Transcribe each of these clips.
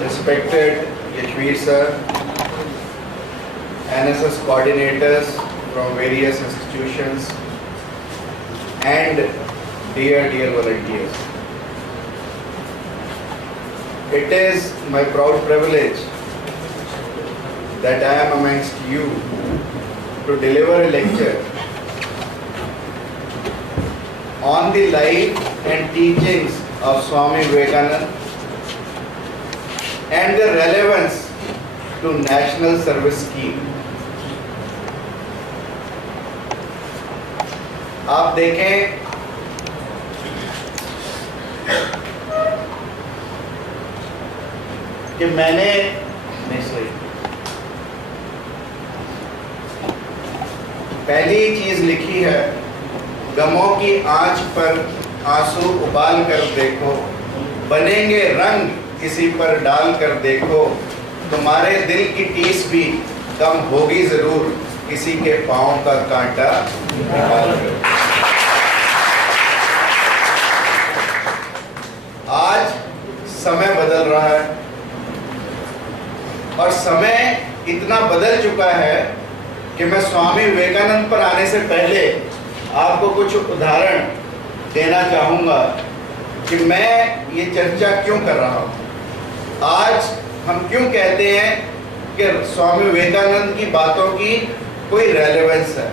respected Yashveer sir, NSS coordinators from various institutions, and dear volunteers. It is my proud privilege that I am amongst you to deliver a lecture on the life and teachings of Swami Vivekananda and their relevance to National Service Scheme. आप देखें कि मैंने पहली चीज लिखी है, गमों की आंच पर आंसू उबाल कर देखो, बनेंगे रंग किसी पर डाल कर देखो, तुम्हारे दिल की टीस भी कम होगी जरूर किसी के पांव का कांटा निकाल कर। आज समय बदल रहा है और समय इतना बदल चुका है कि मैं स्वामी विवेकानंद पर आने से पहले आपको कुछ उदाहरण देना चाहूँगा कि मैं ये चर्चा क्यों कर रहा हूँ। आज हम क्यों कहते हैं कि स्वामी विवेकानंद की बातों की कोई रेलेवेंस है।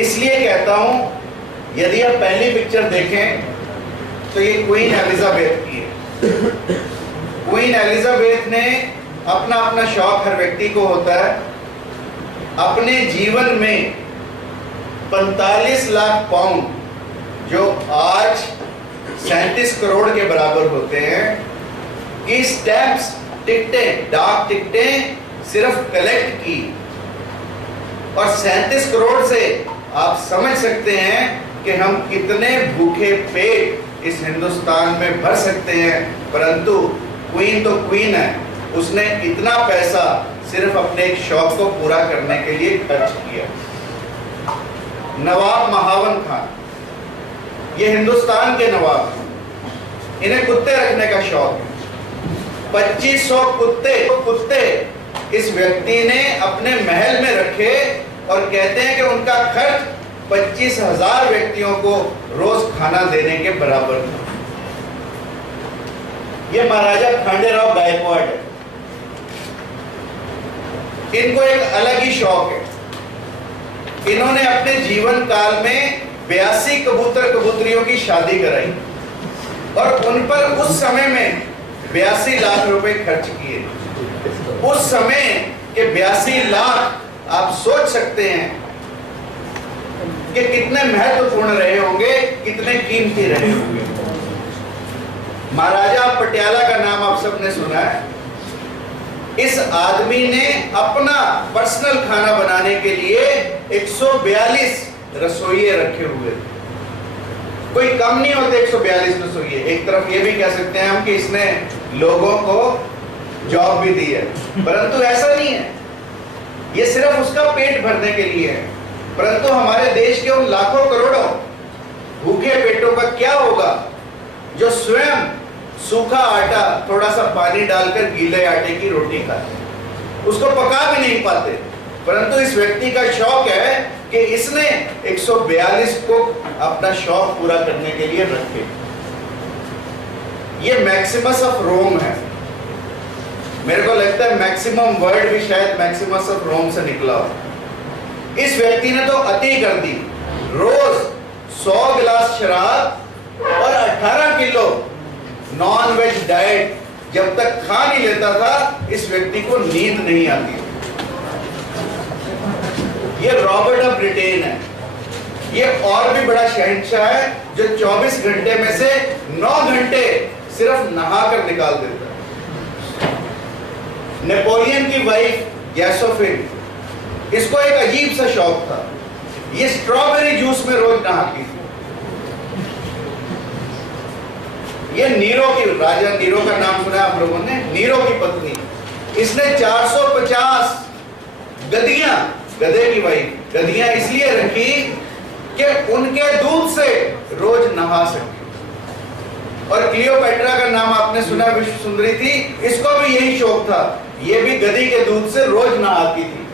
इसलिए कहता हूँ, यदि आप पहली पिक्चर देखें तो ये क्वीन एलिजाबेथ की है। क्वीन एलिजाबेथ ने अपना अपना शौक हर व्यक्ति को होता है, अपने जीवन में 45 लाख पाउंड जो आज 37 करोड़ के बराबर होते हैं कि स्टैम्प्स, टिकटें, डाक टिकटें सिर्फ कलेक्ट की, और 37 करोड़ से आप समझ सकते हैं कि हम कितने भूखे पेट इस हिंदुस्तान में भर सकते हैं। परंतु क्वीन तो क्वीन है, उसने इतना पैसा सिर्फ अपने एक शौक को पूरा करने के लिए खर्च किया। नवाब महावन खान, ये हिंदुस्तान के नवाब, इन्हें कुत्ते रखने का शौक है। 2500 कुत्ते इस व्यक्ति ने अपने महल में रखे और कहते हैं कि उनका खर्च 25,000 व्यक्तियों को रोज खाना देने के बराबर था। ये महाराजा खांडेराव गायकवाड़ है, इनको एक अलग ही शौक है। इन्होंने अपने जीवन काल में 82 कबूतर कबूतरियों की शादी कराई और उन पर उस समय में 82 लाख रुपए खर्च किए। उस समय के 82 लाख आप सोच सकते हैं कि कितने महत्वपूर्ण रहे होंगे, कितने कीमती रहे होंगे। महाराजा पटियाला का नाम आप सबने सुना है। इस आदमी ने अपना पर्सनल खाना बनाने के लिए 142 रसोइये रखे हुए थे। कोई कम नहीं होते 142 रसोइये। एक तरफ ये भी कह सकते हैं हम कि इसने लोगों को जॉब भी दी है, परंतु ऐसा नहीं है। ये सिर्फ उसका पेट भरने के लिए है। परंतु हमारे देश के उन लाखों करोड़ों भूखे पेटों का क्या होगा जो स्वयं सूखा आटा थोड़ा सा पानी डालकर गीले आटे की रोटी खाते, उसको पका भी नहीं पाते। परंतु इस व्यक्ति का शौक है कि इसने 142 को अपना शौक पूरा करने के लिए रखे। ये मैक्सिमस ऑफ रोम है। मेरे को लगता है मैक्सिमम वर्ड भी शायद मैक्सिमस ऑफ रोम से निकला हो। इस व्यक्ति ने तो अति कर दी। रोज 100 गिलास शराब और 18 किलो नॉन वेज डाइट जब तक खा नहीं लेता था, इस व्यक्ति को नींद नहीं आती। ये रॉबर्ट ऑफ ब्रिटेन है। ये और भी बड़ा शहंशाह है जो 24 घंटे में से 9 घंटे सिर्फ नहाकर निकाल देता है। नेपोलियन की वाइफ जैसोफिन, इसको एक अजीब सा शौक था। ये स्ट्रॉबेरी जूस में रोज नहाती थी। ये नीरो की, राजा नीरो का नाम सुना आप लोगों ने, नीरो की पत्नी, इसने 450 गधियां, गधे की वाइफ, गधियां इसलिए रखी कि उनके दूध से रोज नहा सके। और क्लियोपैट्रा का नाम आपने सुना, विश्व सुंदरी थी, इसको भी यही शौक था, ये भी गधी के दूध से रोज नहाती थी।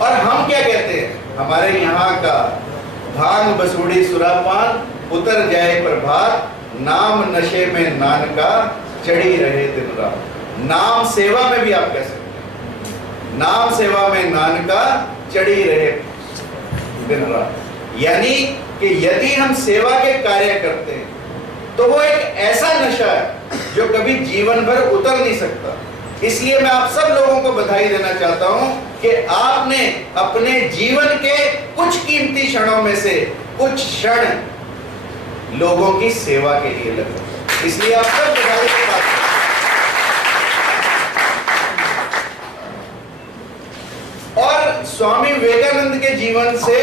और हम क्या कहते हैं, हमारे यहाँ का भांग बसूड़ी सुरापान, उतर जाए प्रभात, नाम नशे में नान का, चढ़ी रहे दिन रात। नाम सेवा में भी आप कह सकते हैं, नाम सेवा में नान का, चढ़ी रहे दिन रात। यानी कि यदि हम सेवा के कार्य करते हैं तो वो एक ऐसा नशा है जो कभी जीवन भर उतर नहीं सकता। इसलिए मैं आप सब लोगों को बधाई देना चाहता हूं कि आपने अपने जीवन के कुछ कीमती क्षणों में से कुछ क्षण लोगों की सेवा के लिए लगे। इसलिए आप सब बधाई के पात्र। और स्वामी विवेकानंद के जीवन से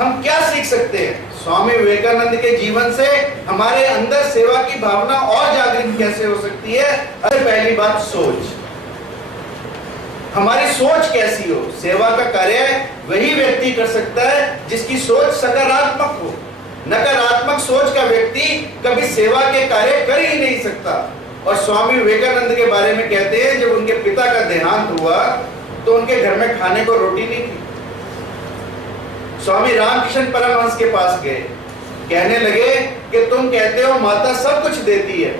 हम क्या सीख सकते हैं? स्वामी विवेकानंद के जीवन से हमारे अंदर सेवा की भावना और जागृत कैसे हो सकती है? अरे पहली बात, सोच। हमारी सोच कैसी हो? सेवा का कार्य वही व्यक्ति कर सकता है जिसकी सोच सकारात्मक हो। नकारात्मक सोच का व्यक्ति कभी सेवा के कार्य कर ही नहीं सकता। और स्वामी विवेकानंद के बारे में कहते हैं, जब उनके पिता का देहांत हुआ तो उनके घर में खाने को रोटी नहीं थी। स्वामी रामकृष्ण परमहंस के पास गए, कहने लगे कि तुम कहते हो माता सब कुछ देती है,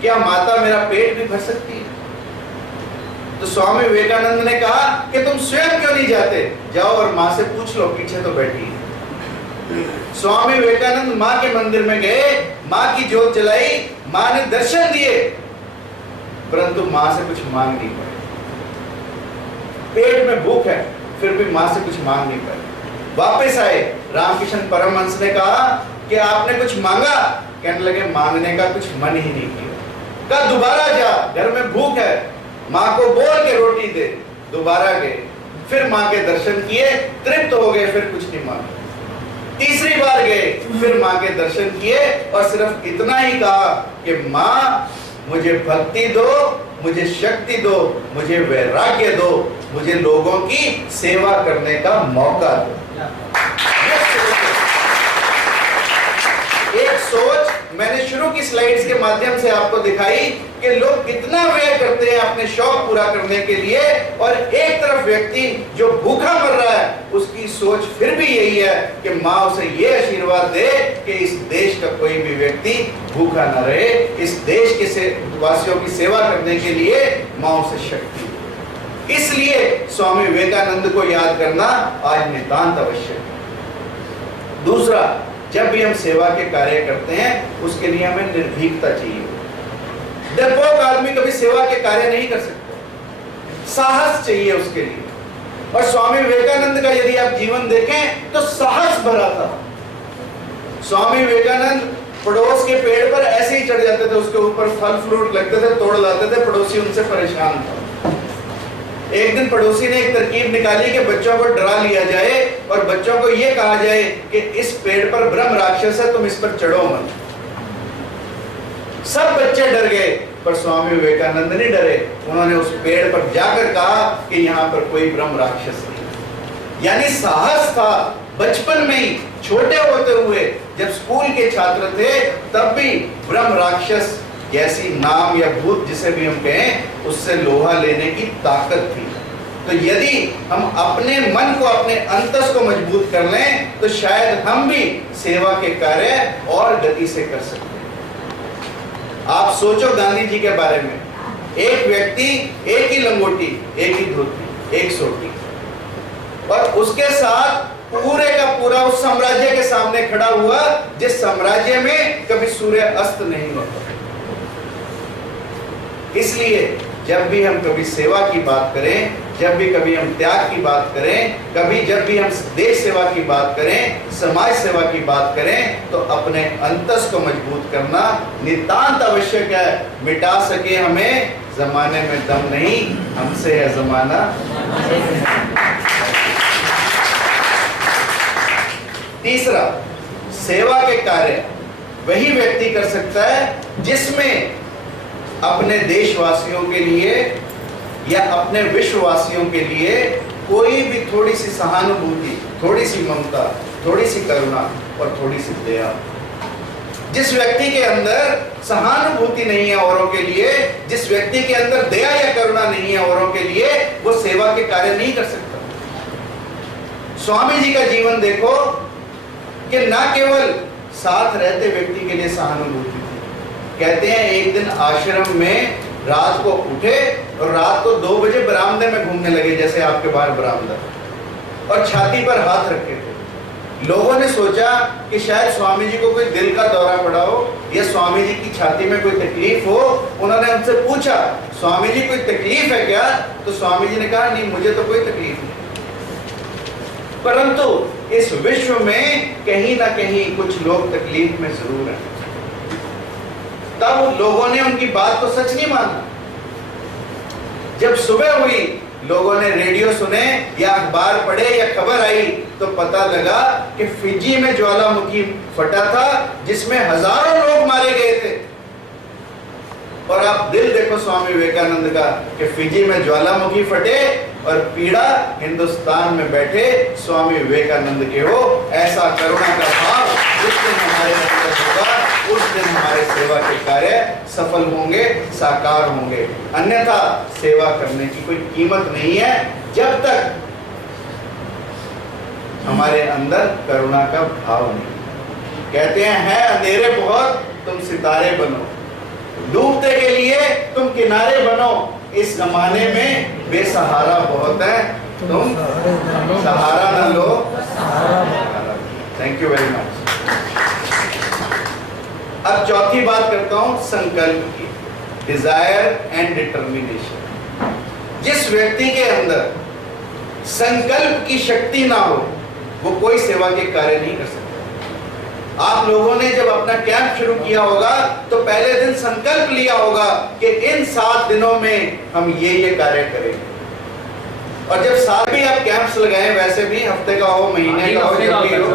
क्या माता मेरा पेट भी भर सकती है? तो स्वामी विवेकानंद ने कहा कि तुम स्वयं क्यों नहीं जाते, जाओ और माँ से पूछ लो, पीछे तो बैठी है। स्वामी विवेकानंद माँ के मंदिर में गए, माँ की जोत जलाई, माँ ने दर्शन दिए, परंतु माँ से कुछ मांग नहीं पाए। पेट में भूख है फिर भी माँ से कुछ मांग नहीं पाए। वापस आए, रामकृष्ण परमहंस ने कहा कि आपने कुछ मांगा? कहने लगे मांगने का कुछ मन ही नहीं किया। कहा दोबारा जा, घर में भूख है, माँ को बोल के रोटी दे। दोबारा गए, फिर माँ के दर्शन किए, तृप्त हो गए, फिर कुछ नहीं मांगा। तीसरी बार गए, फिर माँ के दर्शन किए और सिर्फ इतना ही कहा कि माँ मुझे भक्ति दो, मुझे शक्ति दो, मुझे वैराग्य दो, मुझे लोगों की सेवा करने का मौका दो। एक सोच मैंने शुरू की स्लाइड्स के माध्यम से आपको दिखाई कि लोग कितना व्यय करते हैं अपने शौक पूरा करने के लिए, और एक तरफ व्यक्ति जो भूखा मर रहा है उसकी सोच फिर भी यही है कि माँ उसे ये आशीर्वाद दे कि इस देश का कोई भी व्यक्ति भूखा न रहे, इस देश के वासियों की सेवा करने के लिए माँ उसे शक्ति। इसलिए स्वामी विवेकानंद को याद करना आज नितांत आवश्यक है। दूसरा, जब भी हम सेवा के कार्य करते हैं उसके लिए हमें निर्भीकता चाहिए। डरपोक आदमी कभी सेवा के कार्य नहीं कर सकता, साहस चाहिए उसके लिए। और स्वामी विवेकानंद का यदि आप जीवन देखें तो साहस भरा था। स्वामी विवेकानंद पड़ोस के पेड़ पर ऐसे ही चढ़ जाते थे, उसके ऊपर फल फ्रूट लगते थे, तोड़ लाते थे, पड़ोसी उनसे परेशान था। एक दिन पड़ोसी ने एक तरकीब निकाली कि बच्चों को डरा लिया जाए और बच्चों को यह कहा जाए कि इस पेड़ पर ब्रह्म राक्षस है, तुम इस पर चढ़ो मत। सब बच्चे डर गए, पर स्वामी विवेकानंद नहीं डरे। उन्होंने उस पेड़ पर जाकर कहा कि यहाँ पर कोई ब्रह्म राक्षस नहीं। यानी साहस था। बचपन में ही, छोटे होते हुए, जब स्कूल के छात्र थे तब भी ब्रह्म राक्षस जैसी नाम या भूत जिसे भी हम कहें, उससे लोहा लेने की ताकत थी। तो यदि हम अपने मन को, अपने अंतस को मजबूत कर लें तो शायद हम भी सेवा के कार्य और गति से कर सकते हैं। आप सोचो गांधी जी के बारे में, एक व्यक्ति, एक ही लंगोटी, एक ही धोती, एक सोटी, और उसके साथ पूरे का पूरा उस साम्राज्य के सामने खड़ा हुआ जिस साम्राज्य में कभी सूर्य अस्त नहीं होता। इसलिए जब भी हम कभी सेवा की बात करें, जब भी कभी हम त्याग की बात करें, कभी जब भी हम देश सेवा की बात करें, समाज सेवा की बात करें, तो अपने अंतस को मजबूत करना नितांत आवश्यक है। मिटा सके हमें जमाने में दम नहीं, हमसे है जमाना। तीसरा, सेवा के कार्य वही व्यक्ति कर सकता है जिसमें अपने देशवासियों के लिए या अपने विश्ववासियों के लिए कोई भी थोड़ी सी सहानुभूति, थोड़ी सी ममता, थोड़ी सी करुणा और थोड़ी सी दया। जिस व्यक्ति के अंदर सहानुभूति नहीं है औरों के लिए, जिस व्यक्ति के अंदर दया या करुणा नहीं है औरों के लिए, वो सेवा के कार्य नहीं कर सकता। स्वामी जी का जीवन देखो कि ना केवल साथ रहते व्यक्ति के लिए सहानुभूति थी। कहते हैं एक दिन आश्रम में रात को उठे और रात को 2 बजे बरामदे में घूमने लगे, जैसे आपके बाहर बरामदा, और छाती पर हाथ रखे थे। लोगों ने सोचा कि शायद स्वामी जी को कोई दिल का दौरा पड़ा हो या स्वामी जी की छाती में कोई तकलीफ हो। उन्होंने उनसे पूछा, स्वामी जी कोई तकलीफ है क्या? तो स्वामी जी ने कहा, नहीं मुझे तो कोई तकलीफ नहीं, परंतु इस विश्व में कहीं ना कहीं कुछ लोग तकलीफ में जरूर हैं। तब लोगों ने उनकी बात को सच नहीं माना। जब सुबह हुई, लोगों ने रेडियो सुने या अखबार पढ़े या खबर आई, तो पता लगा कि फिजी में ज्वालामुखी फटा था जिसमें हजारों लोग मारे गए थे। और आप दिल देखो स्वामी विवेकानंद का कि फिजी में ज्वालामुखी फटे और पीड़ा हिंदुस्तान में बैठे स्वामी विवेकानंद के हो। ऐसा करुणा का भाव जिस दिन हमारे अंदर होगा, उस दिन हमारे सेवा के कार्य सफल होंगे, साकार होंगे। अन्यथा सेवा करने की कोई कीमत नहीं है जब तक हमारे अंदर करुणा का भाव नहीं। कहते हैं, है अंधेरे बहुत तुम सितारे बनो, डूबते के लिए तुम किनारे बनो। इस जमाने में बेसहारा बहुत है, तुम सहारा न लो। Thank you very much. अब चौथी बात करता हूं संकल्प की, डिजायर एंड डिटर्मिनेशन। जिस व्यक्ति के अंदर संकल्प की शक्ति ना हो, वो कोई सेवा के कार्य नहीं कर सकता। आप लोगों ने जब अपना कैंप शुरू किया होगा तो पहले दिन संकल्प लिया होगा कि इन 7 दिनों में हम ये कार्य करेंगे। और जब साथ भी आप कैंप्स लगाए, वैसे भी हफ्ते का हो, महीने का हो, जब भी हो,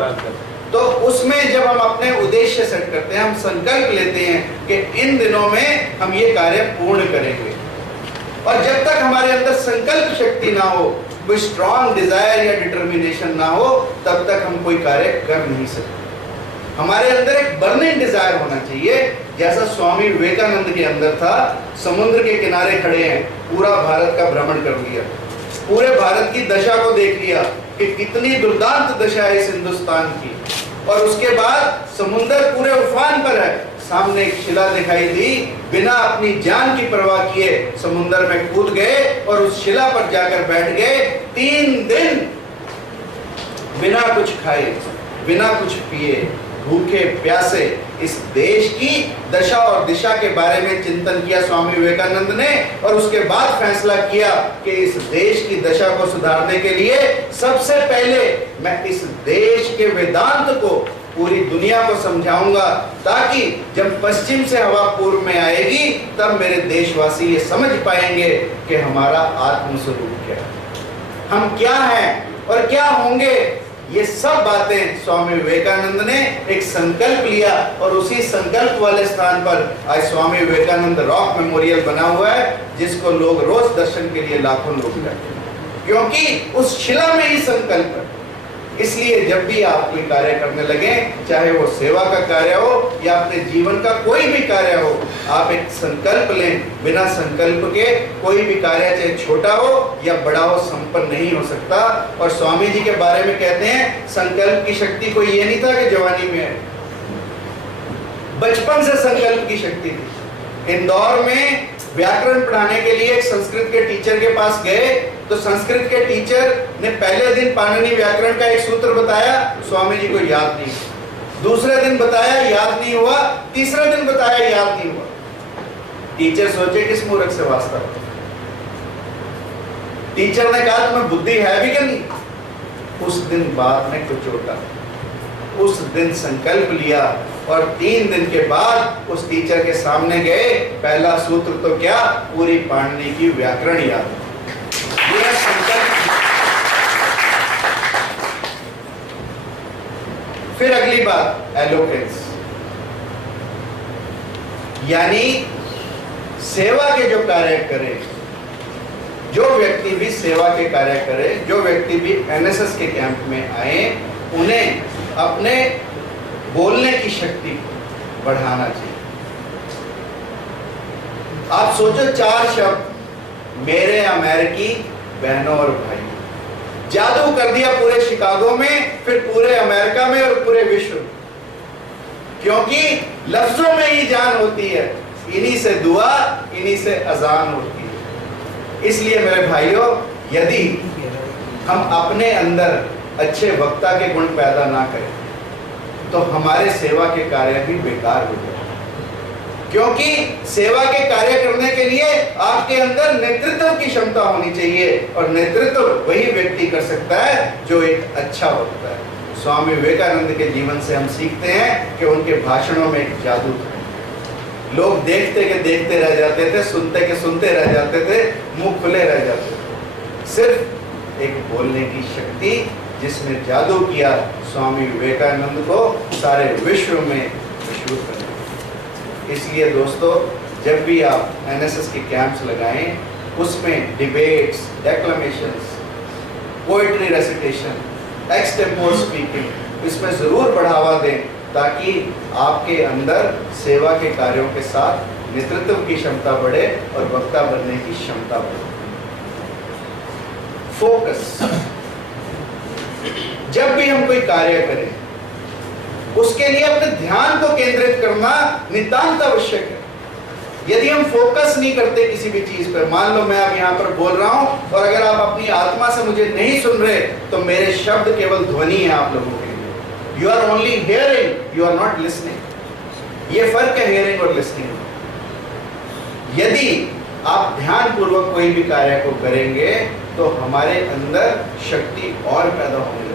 तो उसमें जब हम अपने उद्देश्य सेट करते हैं, हम संकल्प लेते हैं कि इन दिनों में हम ये कार्य पूर्ण करेंगे। और जब तक हमारे अंदर संकल्प शक्ति ना हो, कोई स्ट्रॉन्ग डिजायर या डिटर्मिनेशन ना हो, तब तक हम कोई कार्य कर नहीं सकते। हमारे अंदर एक बर्निंग डिजायर होना चाहिए, जैसा स्वामी विवेकानंद के अंदर था। समुद्र के किनारे खड़े हैं, पूरा भारत का भ्रमण कर लिया, पूरे भारत की दशा को देख लिया कि कितनी दुर्दांत दशा है इस हिंदुस्तान की। और उसके बाद समुद्र पूरे उफान पर है, सामने एक शिला दिखाई दी, बिना अपनी जान की परवाह किए समुद्र में कूद गए और उस शिला पर जाकर बैठ गए। 3 दिन बिना कुछ खाए, बिना कुछ पिए, भूखे प्यासे इस देश की दशा और दिशा के बारे में चिंतन किया स्वामी विवेकानंद ने। और उसके बाद फैसला किया कि इस देश की दशा को सुधारने के लिए सबसे पहले मैं इस देश के वेदांत को पूरी दुनिया को समझाऊंगा, ताकि जब पश्चिम से हवा पूर्व में आएगी तब मेरे देशवासी ये समझ पाएंगे कि हमारा आत्म स्वरूप क्या है, हम क्या हैं और क्या होंगे। ये सब बातें स्वामी विवेकानंद ने एक संकल्प लिया और उसी संकल्प वाले स्थान पर आज स्वामी विवेकानंद रॉक मेमोरियल बना हुआ है, जिसको लोग रोज दर्शन के लिए लाखों लोग जाते हैं, क्योंकि उस शिला में ही संकल्प है। इसलिए जब भी आप कोई कार्य करने लगे, चाहे वो सेवा का कार्य हो या अपने जीवन का कोई भी कार्य हो, आप एक संकल्प लें। बिना संकल्प के कोई भी कार्य, चाहे छोटा हो या बड़ा हो, संपन्न नहीं हो सकता। और स्वामी जी के बारे में कहते हैं, संकल्प की शक्ति कोई ये नहीं था कि जवानी में है, बचपन से संकल्प की शक्ति थी। इंदौर में व्याकरण पढ़ाने के लिए एक संस्कृत के टीचर के पास गए, तो संस्कृत के टीचर ने पहले दिन पाणिनि व्याकरण का एक सूत्र बताया, स्वामी जी को याद नहीं। दूसरे दिन बताया, याद नहीं हुआ। तीसरे दिन बताया, याद नहीं हुआ। टीचर सोचे किस मूर्ख से वास्ता। टीचर ने कहा, तुम्हें बुद्धि है भी कि नहीं। उस दिन बात ने कुछ होता, उस दिन संकल्प लिया और 3 दिन के बाद उस टीचर के सामने गए। पहला सूत्र तो क्या, पूरी पाणिनि की व्याकरण याद। ये संकल्प। फिर अगली बात, एलोक्वेंस, यानी सेवा के जो कार्य करे, जो व्यक्ति भी सेवा के कार्य करे, जो व्यक्ति भी एनएसएस के कैंप में आए, उन्हें अपने बोलने की शक्ति, बढ़ाना चाहिए। आप सोचो 4 शब्द, मेरे अमेरिकी बहनों और भाइयों, जादू कर दिया पूरे शिकागो में, फिर पूरे अमेरिका में और पूरे विश्व में। क्योंकि लफ्जों में ही जान होती है, इन्हीं से दुआ, इन्हीं से अजान होती है। इसलिए मेरे भाइयों, यदि हम अपने अंदर अच्छे वक्ता के गुण पैदा ना करें तो हमारे सेवा के कार्य भी बेकार हो जाए। क्योंकि सेवा के कार्य करने के लिए आपके अंदर नेतृत्व की क्षमता होनी चाहिए, और नेतृत्व वही व्यक्ति कर सकता है जो एक अच्छा वक्ता है। स्वामी विवेकानंद के जीवन से हम सीखते हैं कि उनके भाषणों में एक जादू था। लोग देखते के देखते रह जाते थे, सुनते के सुनते रह जाते थे, मुंह खुले रह जाते थे। सिर्फ एक बोलने की शक्ति जिसने जादू किया स्वामी विवेकानंद को सारे विश्व में मशहूर कर दिया। इसलिए दोस्तों, जब भी आप एनएसएस के कैंप्स लगाएं, उसमें debates, declamations, poetry recitation, extempore speaking, इसमें ज़रूर बढ़ावा दें ताकि आपके अंदर सेवा के कार्यों के साथ नेतृत्व की क्षमता बढ़े और वक्ता बनने की क्षमता बढ़े। फोकस, जब भी हम कोई कार्य करें उसके लिए अपने ध्यान को केंद्रित करना नितांत आवश्यक है। यदि हम फोकस नहीं करते किसी भी चीज पर, मान लो मैं अब यहाँ पर बोल रहा हूं और अगर आप अपनी आत्मा से मुझे नहीं सुन रहे तो मेरे शब्द केवल ध्वनि है आप लोगों के लिए। You are only hearing, you are not listening. ये फर्क है हियरिंग और लिसनिंग। यदि आप ध्यान पूर्वक कोई भी कार्य को करेंगे तो हमारे अंदर शक्ति और पैदा होने लगेगी।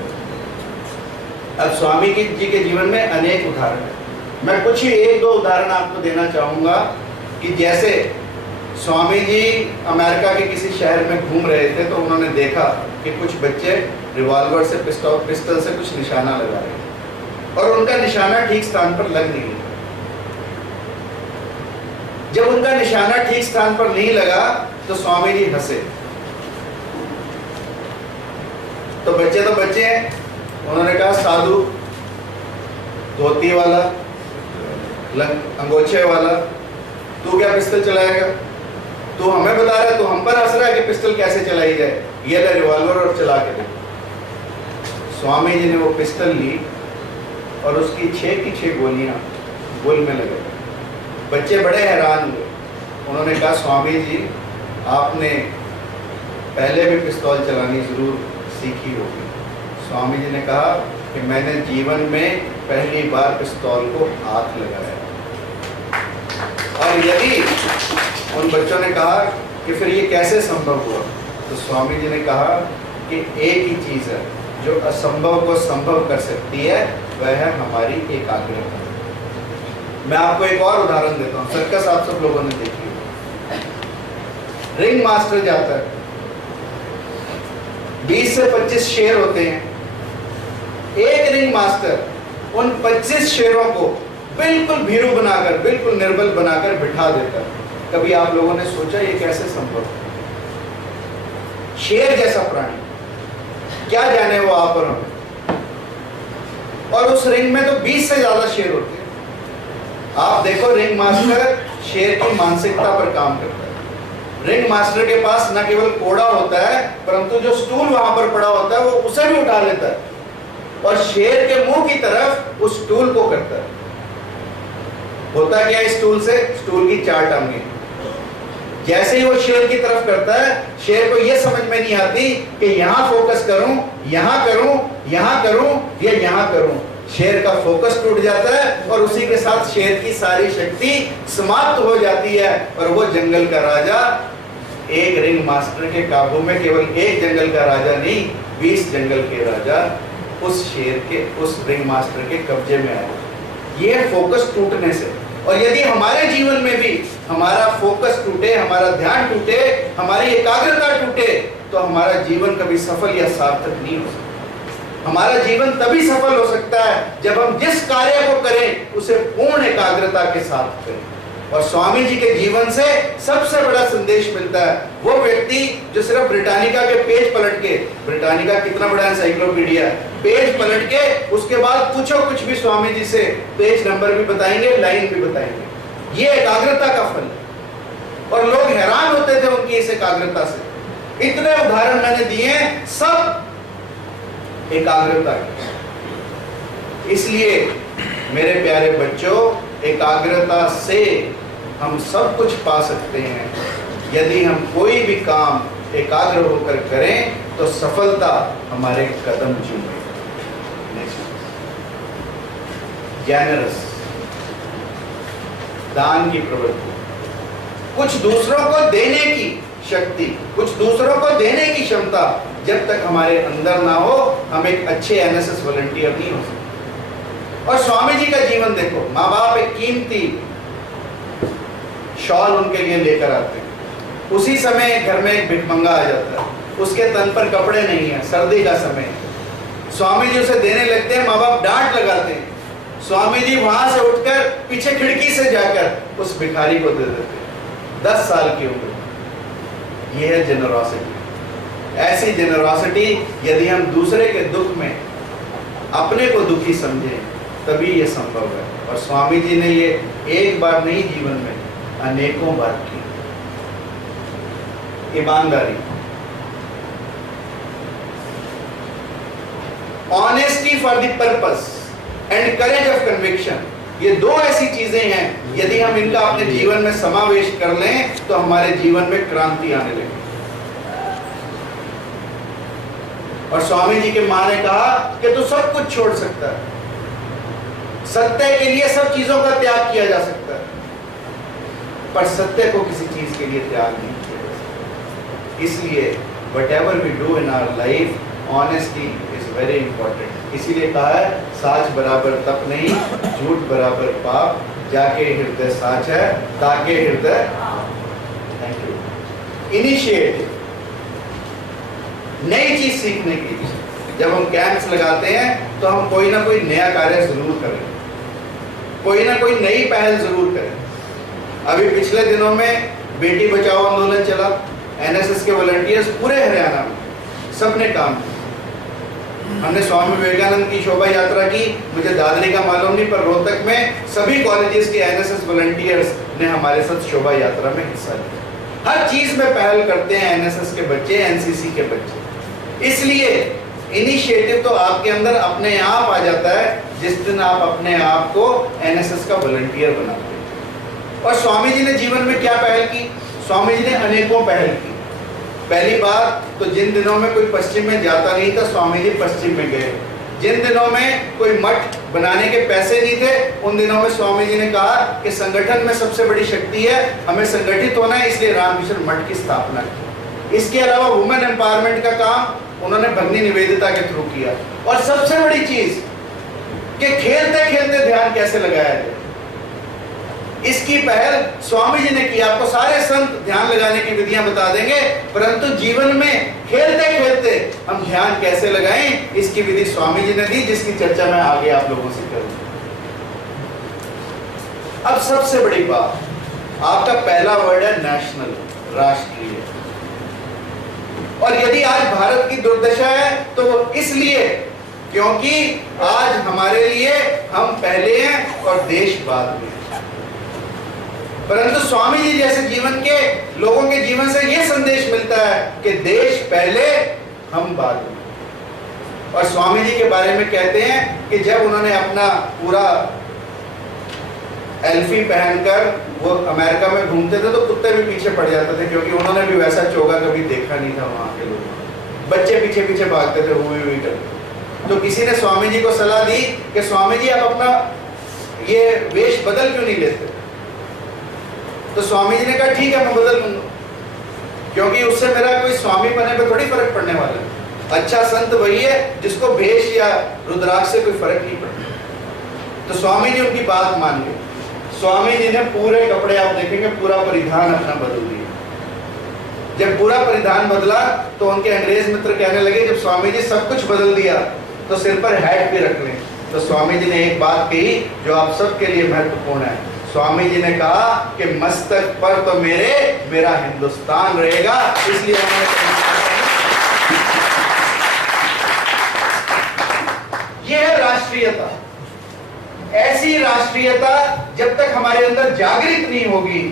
अब स्वामी जी के जीवन में अनेक उदाहरण हैं। मैं कुछ ही 1-2 उदाहरण आपको देना चाहूंगा कि जैसे स्वामी जी अमेरिका के किसी शहर में घूम रहे थे तो उन्होंने देखा कि कुछ बच्चे रिवॉल्वर से पिस्टल से कुछ निशाना लगा रहे हैं और उनका निशाना ठीक स्थान पर लग नहीं रहा। जब उनका निशाना ठीक स्थान पर नहीं लगा तो स्वामी जी हंसे। तो बच्चे हैं, उन्होंने कहा साधु, धोती वाला, अंगोछे वाला, तू क्या पिस्टल चलाएगा? तू हमें बता रहा है, तू हम पर हंस रहा है कि पिस्टल कैसे चलाई जाए। ये ले रिवॉल्वर और चला के दे। स्वामी जी ने वो पिस्टल ली और उसकी 6 की 6 गोलियां बुल में लगे। बच्चे बड़े हैरान हुए। उन्होंने कहा स्वामी जी, आपने पहले भी पिस्तौल चलानी जरूर सीखी होगी। स्वामी जी ने कहा कि मैंने जीवन में पहली बार पिस्तौल को हाथ लगाया। और यदि उन बच्चों ने कहा कि फिर ये कैसे संभव हुआ, तो स्वामी जी ने कहा कि एक ही चीज़ है जो असंभव को संभव कर सकती है, वह है हमारी एकाग्रता। मैं आपको एक और उदाहरण देता हूँ। सर्कस आप सब लोगों ने देखी है। रिंग मास्टर जाता है, 20 से 25 शेर होते हैं। एक रिंग मास्टर उन 25 शेरों को बिल्कुल भीरू बनाकर, बिल्कुल निर्बल बनाकर बिठा देता है। कभी आप लोगों ने सोचा ये कैसे संभव है? शेर जैसा प्राणी, क्या जाने वो आप और हम। और उस रिंग में तो 20 से ज्यादा शेर होते हैं। आप देखो, रिंग मास्टर शेर की मानसिकता पर काम करता है। रिंग मास्टर के पास न केवल कोड़ा होता है, परंतु जो स्टूल वहां पर पड़ा होता है वो उसे भी उठा लेता है और शेर के मुंह की तरफ उस स्टूल को करता है। होता क्या है स्टूल से? स्टूल की 4 टांगें। जैसे ही वो शेर की तरफ करता है, शेर को यह समझ में नहीं आती कि यहां फोकस करूं, यहां करूं, यहां करूं या यहां करूं। शेर का फोकस टूट जाता है और उसी के साथ शेर की सारी शक्ति समाप्त हो जाती है और वो जंगल का राजा एक रिंग मास्टर के काबू में, केवल एक जंगल का राजा नहीं, 20 जंगल के राजा उस शेर के, उस रिंग मास्टर के कब्जे में आए। ये है फोकस टूटने से। और यदि हमारे जीवन में भी हमारा फोकस टूटे, हमारा ध्यान टूटे, हमारी एकाग्रता टूटे, तो हमारा जीवन कभी सफल या सार्थक नहीं हो सकता। हमारा जीवन तभी सफल हो सकता है जब हम जिस कार्य को करें उसे पूर्ण एकाग्रता के साथ करें। और स्वामी जी के जीवन से सबसे बड़ा संदेश मिलता है। वो व्यक्ति जो सिर्फ ब्रिटानिका के पेज पलट के, ब्रिटानिका कितना बड़ा एनसाइक्लोपीडिया है, पेज पलट के उसके बाद पूछो कुछ भी स्वामी जी से, पेज नंबर भी बताएंगे, लाइन भी बताएंगे। ये एकाग्रता का फल है। और लोग हैरान होते थे उनकी इस एकाग्रता से। इतने उदाहरण मैंने दिए, सब एकाग्रता के। इसलिए मेरे प्यारे बच्चों, एकाग्रता से हम सब कुछ पा सकते हैं। यदि हम कोई भी काम एकाग्र होकर करें तो सफलता हमारे कदम चूमे। जनरस, दान की प्रवृत्ति, कुछ दूसरों को देने की शक्ति, कुछ दूसरों को देने की क्षमता जब तक हमारे अंदर ना हो, हम एक अच्छे एनएसएस वॉलंटियर नहीं हो सकते। और स्वामी जी का जीवन देखो, माँ बाप एक कीमती शॉल उनके लिए लेकर आते हैं, उसी समय घर में एक भिखमंगा आ जाता है, उसके तन पर कपड़े नहीं है, सर्दी का समय, स्वामी जी उसे देने लगते हैं, माँ बाप डांट लगाते हैं, स्वामी जी वहां से उठकर पीछे खिड़की से जाकर उस भिखारी को दे देते हैं, 10 साल की उम्र। यह है जेनरोसिटी। ऐसी जेनरोसिटी यदि हम दूसरे के दुख में अपने को दुखी समझें तभी ये संभव है। और स्वामी जी ने ये एक बार नहीं, जीवन में अनेकों बार की। ईमानदारी, honesty for the purpose and courage of conviction, ये दो ऐसी चीजें हैं, यदि हम इनका अपने जीवन में समावेश कर लें तो हमारे जीवन में क्रांति आने लगे। और स्वामी जी के मां ने कहा कि तू सब कुछ छोड़ सकता है, सत्य के लिए सब चीजों का त्याग किया जा सकता है, पर सत्य को किसी चीज के लिए त्याग नहीं किया जा सकता। इसलिए whatever we do in our life, honesty is very important। इसीलिए कहा है, साच बराबर तप नहीं, झूठ बराबर पाप, जाके हृदय साच है, ताके हृदय। Thank you. इनिशिएटिव, नई चीज सीखने की। जब हम कैंप्स लगाते हैं तो हम कोई ना कोई नया कार्य जरूर करें, कोई ना कोई नई पहल जरूर करें। अभी पिछले दिनों में बेटी बचाओ आंदोलन चला, एनएसएस के वॉलंटियर्स पूरे हरियाणा में सबने काम किया। हमने स्वामी विवेकानंद की शोभा यात्रा की, मुझे दादरी का मालूम नहीं, पर रोहतक में सभी कॉलेजेस के एनएसएस वॉलंटियर्स ने हमारे साथ शोभा यात्रा में हिस्सा लिया। हर चीज में पहल करते हैं एनएसएस के बच्चे, एनसीसी के बच्चे। इसलिए इनिशिएटिव तो आपके अंदर अपने आप आ जाता है जिस दिन आप अपने आप को एनएसएस का वॉलंटियर बनाते हैं। और स्वामी जी ने जीवन में क्या पहल की? स्वामी जी ने अनेकों पहल की। पहली बात तो जिन दिनों में कोई पश्चिम में जाता नहीं था, स्वामी जी पश्चिम में गए। जिन दिनों में कोई मठ बनाने के पैसे नहीं थे, उन दिनों में स्वामी जी ने कहा कि संगठन में सबसे बड़ी शक्ति है, हमें संगठित होना है, इसलिए रामकृष्ण मठ की स्थापना की। इसके अलावा वुमेन एम्पावरमेंट का काम उन्होंने भगनी निवेदिता के थ्रू किया। और सबसे बड़ी चीज कि खेलते खेलते ध्यान कैसे लगाया जाए, इसकी पहल स्वामी जी ने की। आपको सारे संत ध्यान लगाने की विधियां बता देंगे, परंतु जीवन में खेलते खेलते हम ध्यान कैसे लगाएं, इसकी विधि स्वामी जी ने दी, जिसकी चर्चा मैं आगे आप लोगों से करूंगा। अब सबसे बड़ी बात, आपका पहला वर्ड है नेशनल, राष्ट्रीय। और यदि आज भारत की दुर्दशा है तो वो इसलिए क्योंकि आज हमारे लिए हम पहले हैं और देश बाद में। परंतु स्वामी जी जैसे जीवन के लोगों के जीवन से यह संदेश मिलता है कि देश पहले, हम बाद में। और स्वामी जी के बारे में कहते हैं कि जब उन्होंने अपना पूरा एल्फी पहनकर वो अमेरिका में घूमते थे तो कुत्ते भी पीछे पड़ जाते थे, क्योंकि उन्होंने भी वैसा चोगा कभी देखा नहीं था। वहां के लोग, बच्चे पीछे पीछे भागते थे हुई करके। तो किसी ने स्वामी जी को सलाह दी कि स्वामी जी आप अपना ये वेश बदल क्यों नहीं लेते? तो स्वामी जी ने कहा ठीक है, मैं बदल लूंगा, क्योंकि उससे मेरा कोई स्वामी बने पे थोड़ी फर्क पड़ने वाला है। अच्छा संत वही है जिसको भेष या रुद्राक्ष से कोई फर्क नहीं पड़ता। तो स्वामी जी उनकी बात मान गए। स्वामी जी ने पूरे कपड़े, आप देखेंगे पूरा परिधान अपना बदल दिया। जब पूरा परिधान बदला तो उनके अंग्रेज मित्र कहने लगे जब स्वामी जी सब कुछ बदल दिया तो सिर पर हैट भी रख लें। तो स्वामी जी ने एक बात कही जो आप सबके लिए महत्वपूर्ण है। स्वामी जी ने कहा कि मस्तक पर तो मेरा हिंदुस्तान रहेगा, इसलिए यह है राष्ट्रीयता। ऐसी राष्ट्रीयता जब तक हमारे अंदर जागृत नहीं होगी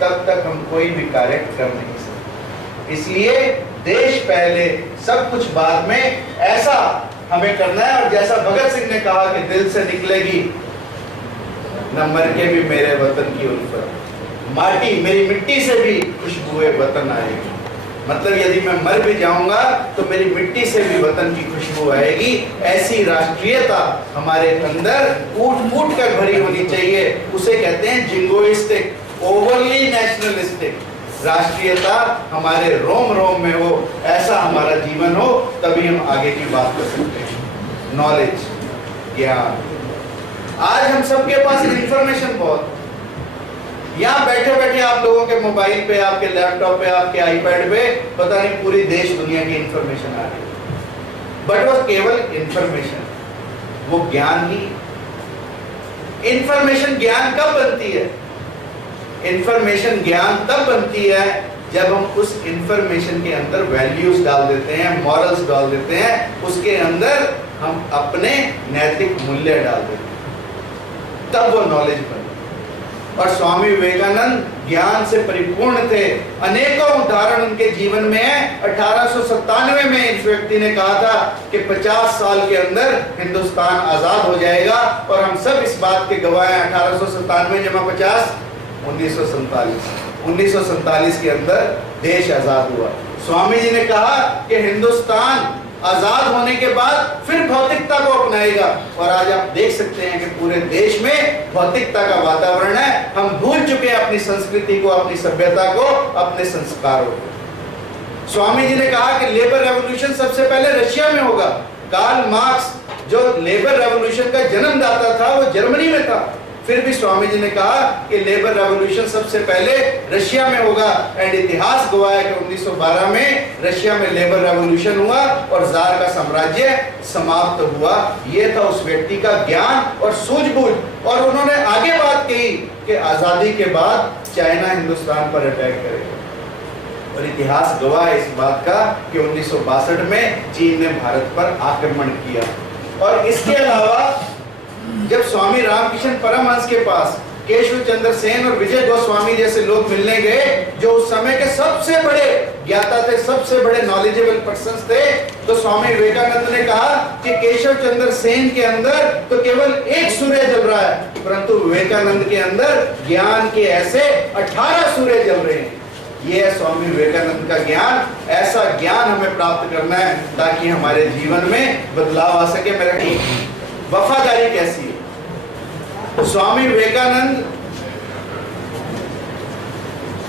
तब तक हम कोई भी कार्य कर नहीं सकते। इसलिए देश पहले सब कुछ बाद में, ऐसा हमें करना है। और जैसा भगत सिंह ने कहा कि दिल से निकलेगी न मर के भी मेरे वतन की उल्फत, माटी मेरी मिट्टी से भी खुशबुए वतन आएगी। मतलब यदि मैं मर भी जाऊंगा तो मेरी मिट्टी से भी वतन की खुशबू आएगी। ऐसी राष्ट्रीयता हमारे अंदर कूट कूट कर भरी होनी चाहिए। उसे कहते हैं जिंगोइस्टिक, ओवरली नेशनलिस्टिक। राष्ट्रीयता हमारे रोम रोम में हो, ऐसा हमारा जीवन हो, तभी हम आगे की बात कर सकते हैं। नॉलेज, ज्ञान। आज हम सबके पास इंफॉर्मेशन बहुत, यहाँ बैठे बैठे आप लोगों के मोबाइल पे, आपके लैपटॉप पे, आपके आईपैड पे पता नहीं पूरी देश दुनिया की इंफॉर्मेशन आ रही है। बट वो केवल इंफॉर्मेशन, वो ज्ञान ही। इंफॉर्मेशन ज्ञान कब बनती है? इंफॉर्मेशन ज्ञान तब बनती है जब हम उस इंफॉर्मेशन के अंदर वैल्यूज डाल देते हैं, मॉरल्स डाल देते हैं, उसके अंदर हम अपने नैतिक मूल्य डाल देते हैं, तब वो नॉलेज बनती है। और स्वामी विवेकानंद ज्ञान से परिपूर्ण थे। अनेकों उदाहरण उनके जीवन में है। 1897 में इस व्यक्ति ने कहा था कि 50 साल के अंदर हिंदुस्तान आजाद हो जाएगा, और हम सब इस बात के गवाह हैं। 1897 जमा 50, 1947 के अंदर देश आजाद हुआ। स्वामी जी ने कहा कि हिंदुस्तान आजाद होने के बाद फिर भौतिकता को अपनाएगा। और आज आप देख सकते हैं कि पूरे देश में भौतिकता का वातावरण है। हम भूल चुके हैं अपनी संस्कृति को, अपनी सभ्यता को, अपने संस्कारों को। स्वामी जी ने कहा कि लेबर रेवोल्यूशन सबसे पहले रशिया में होगा। कार्ल मार्क्स जो लेबर रेवोल्यूशन का जन्मदाता था वो जर्मनी में था। फिर भी स्वामी जी ने कहा कि लेबर रेवोल्यूशन सबसे पहले रशिया में होगा। एंड इतिहास गवाह है कि 1912 में रशिया में लेबर रेवोल्यूशन हुआ और जार का साम्राज्य समाप्त हुआ। यह था उस व्यक्ति का ज्ञान और सूझबूझ। और उन्होंने आगे बात कही कि आजादी के बाद चाइना हिंदुस्तान पर अटैक करेगा। और इतिहास गवाह है इस बात का कि 1962 में चीन ने भारत पर आक्रमण किया। और इसके अलावा जब स्वामी रामकृष्ण परमहंस के पास केशव चंद्र सेन और विजय गोस्वामी जैसे लोग मिलने गए, जो उस समय के सबसे बड़े ज्ञाता थे, सबसे बड़े नॉलेजेबल पर्संस थे, तो स्वामी विवेकानंद ने कहा कि केशव चंद्र सेन के अंदर तो केवल एक सूर्य जल रहा है, परंतु विवेकानंद के अंदर ज्ञान के ऐसे 18 सूर्य जल रहे हैं। ये है स्वामी विवेकानंद का ज्ञान। ऐसा ज्ञान हमें प्राप्त करना है ताकि हमारे जीवन में बदलाव आ सके। मेरा वफादारी कैसी है? स्वामी विवेकानंद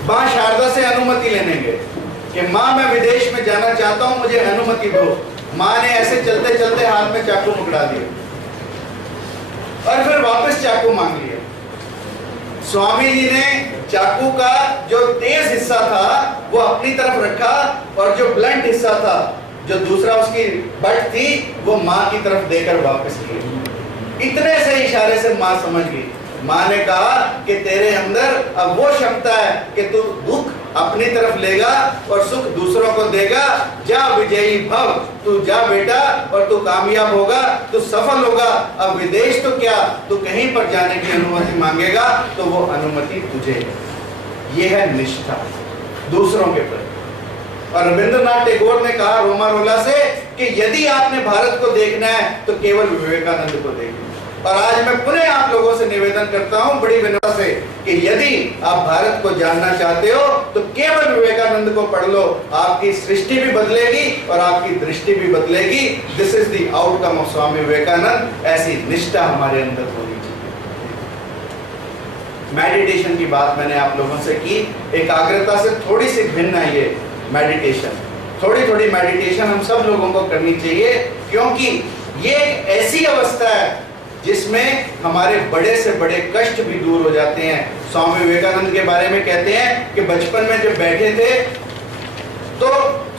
मां शारदा से अनुमति लेने गए कि मां मैं विदेश में जाना चाहता हूं, मुझे अनुमति दो। मां ने ऐसे चलते चलते हाथ में चाकू पकड़ा दिया और फिर वापस चाकू मांग लिया। स्वामी जी ने चाकू का जो तेज हिस्सा था वो अपनी तरफ रखा और जो ब्लंट हिस्सा था, जो दूसरा उसकी बट थी, वो मां की तरफ देकर वापस किया। इतने से इशारे से मां समझ गई। मां ने कहा कि तेरे अंदर अब वो क्षमता है कि तू दुख अपनी तरफ लेगा और सुख दूसरों को देगा। जा विजयी भव, तू जा बेटा और तू कामयाब होगा, तू सफल होगा। अब विदेश तो क्या, तू कहीं पर जाने की अनुमति मांगेगा तो वो अनुमति तुझे। ये है निष्ठा दूसरों के प्रति। और रविंद्रनाथ टैगोर ने कहा रोमारोला से कि यदि आपने भारत को देखना है तो केवल विवेकानंद को देखना। और आज मैं पुनः आप लोगों से निवेदन करता हूं बड़ी विनम्रता से कि यदि आप भारत को जानना चाहते हो तो केवल विवेकानंद को पढ़ लो। आपकी सृष्टि भी बदलेगी और आपकी दृष्टि भी बदलेगी। This is the outcome of Swami Vivekananda. ऐसी निष्ठा हमारे अंदर होनी चाहिए। मेडिटेशन की बात मैंने आप लोगों से की, एकाग्रता से थोड़ी सी भिन्न है ये मेडिटेशन। थोड़ी थोड़ी मेडिटेशन हम सब लोगों को करनी चाहिए, क्योंकि ये एक ऐसी अवस्था है जिसमें हमारे बड़े से बड़े कष्ट भी दूर हो जाते हैं। स्वामी विवेकानंद के बारे में कहते हैं कि बचपन में जब बैठे थे तो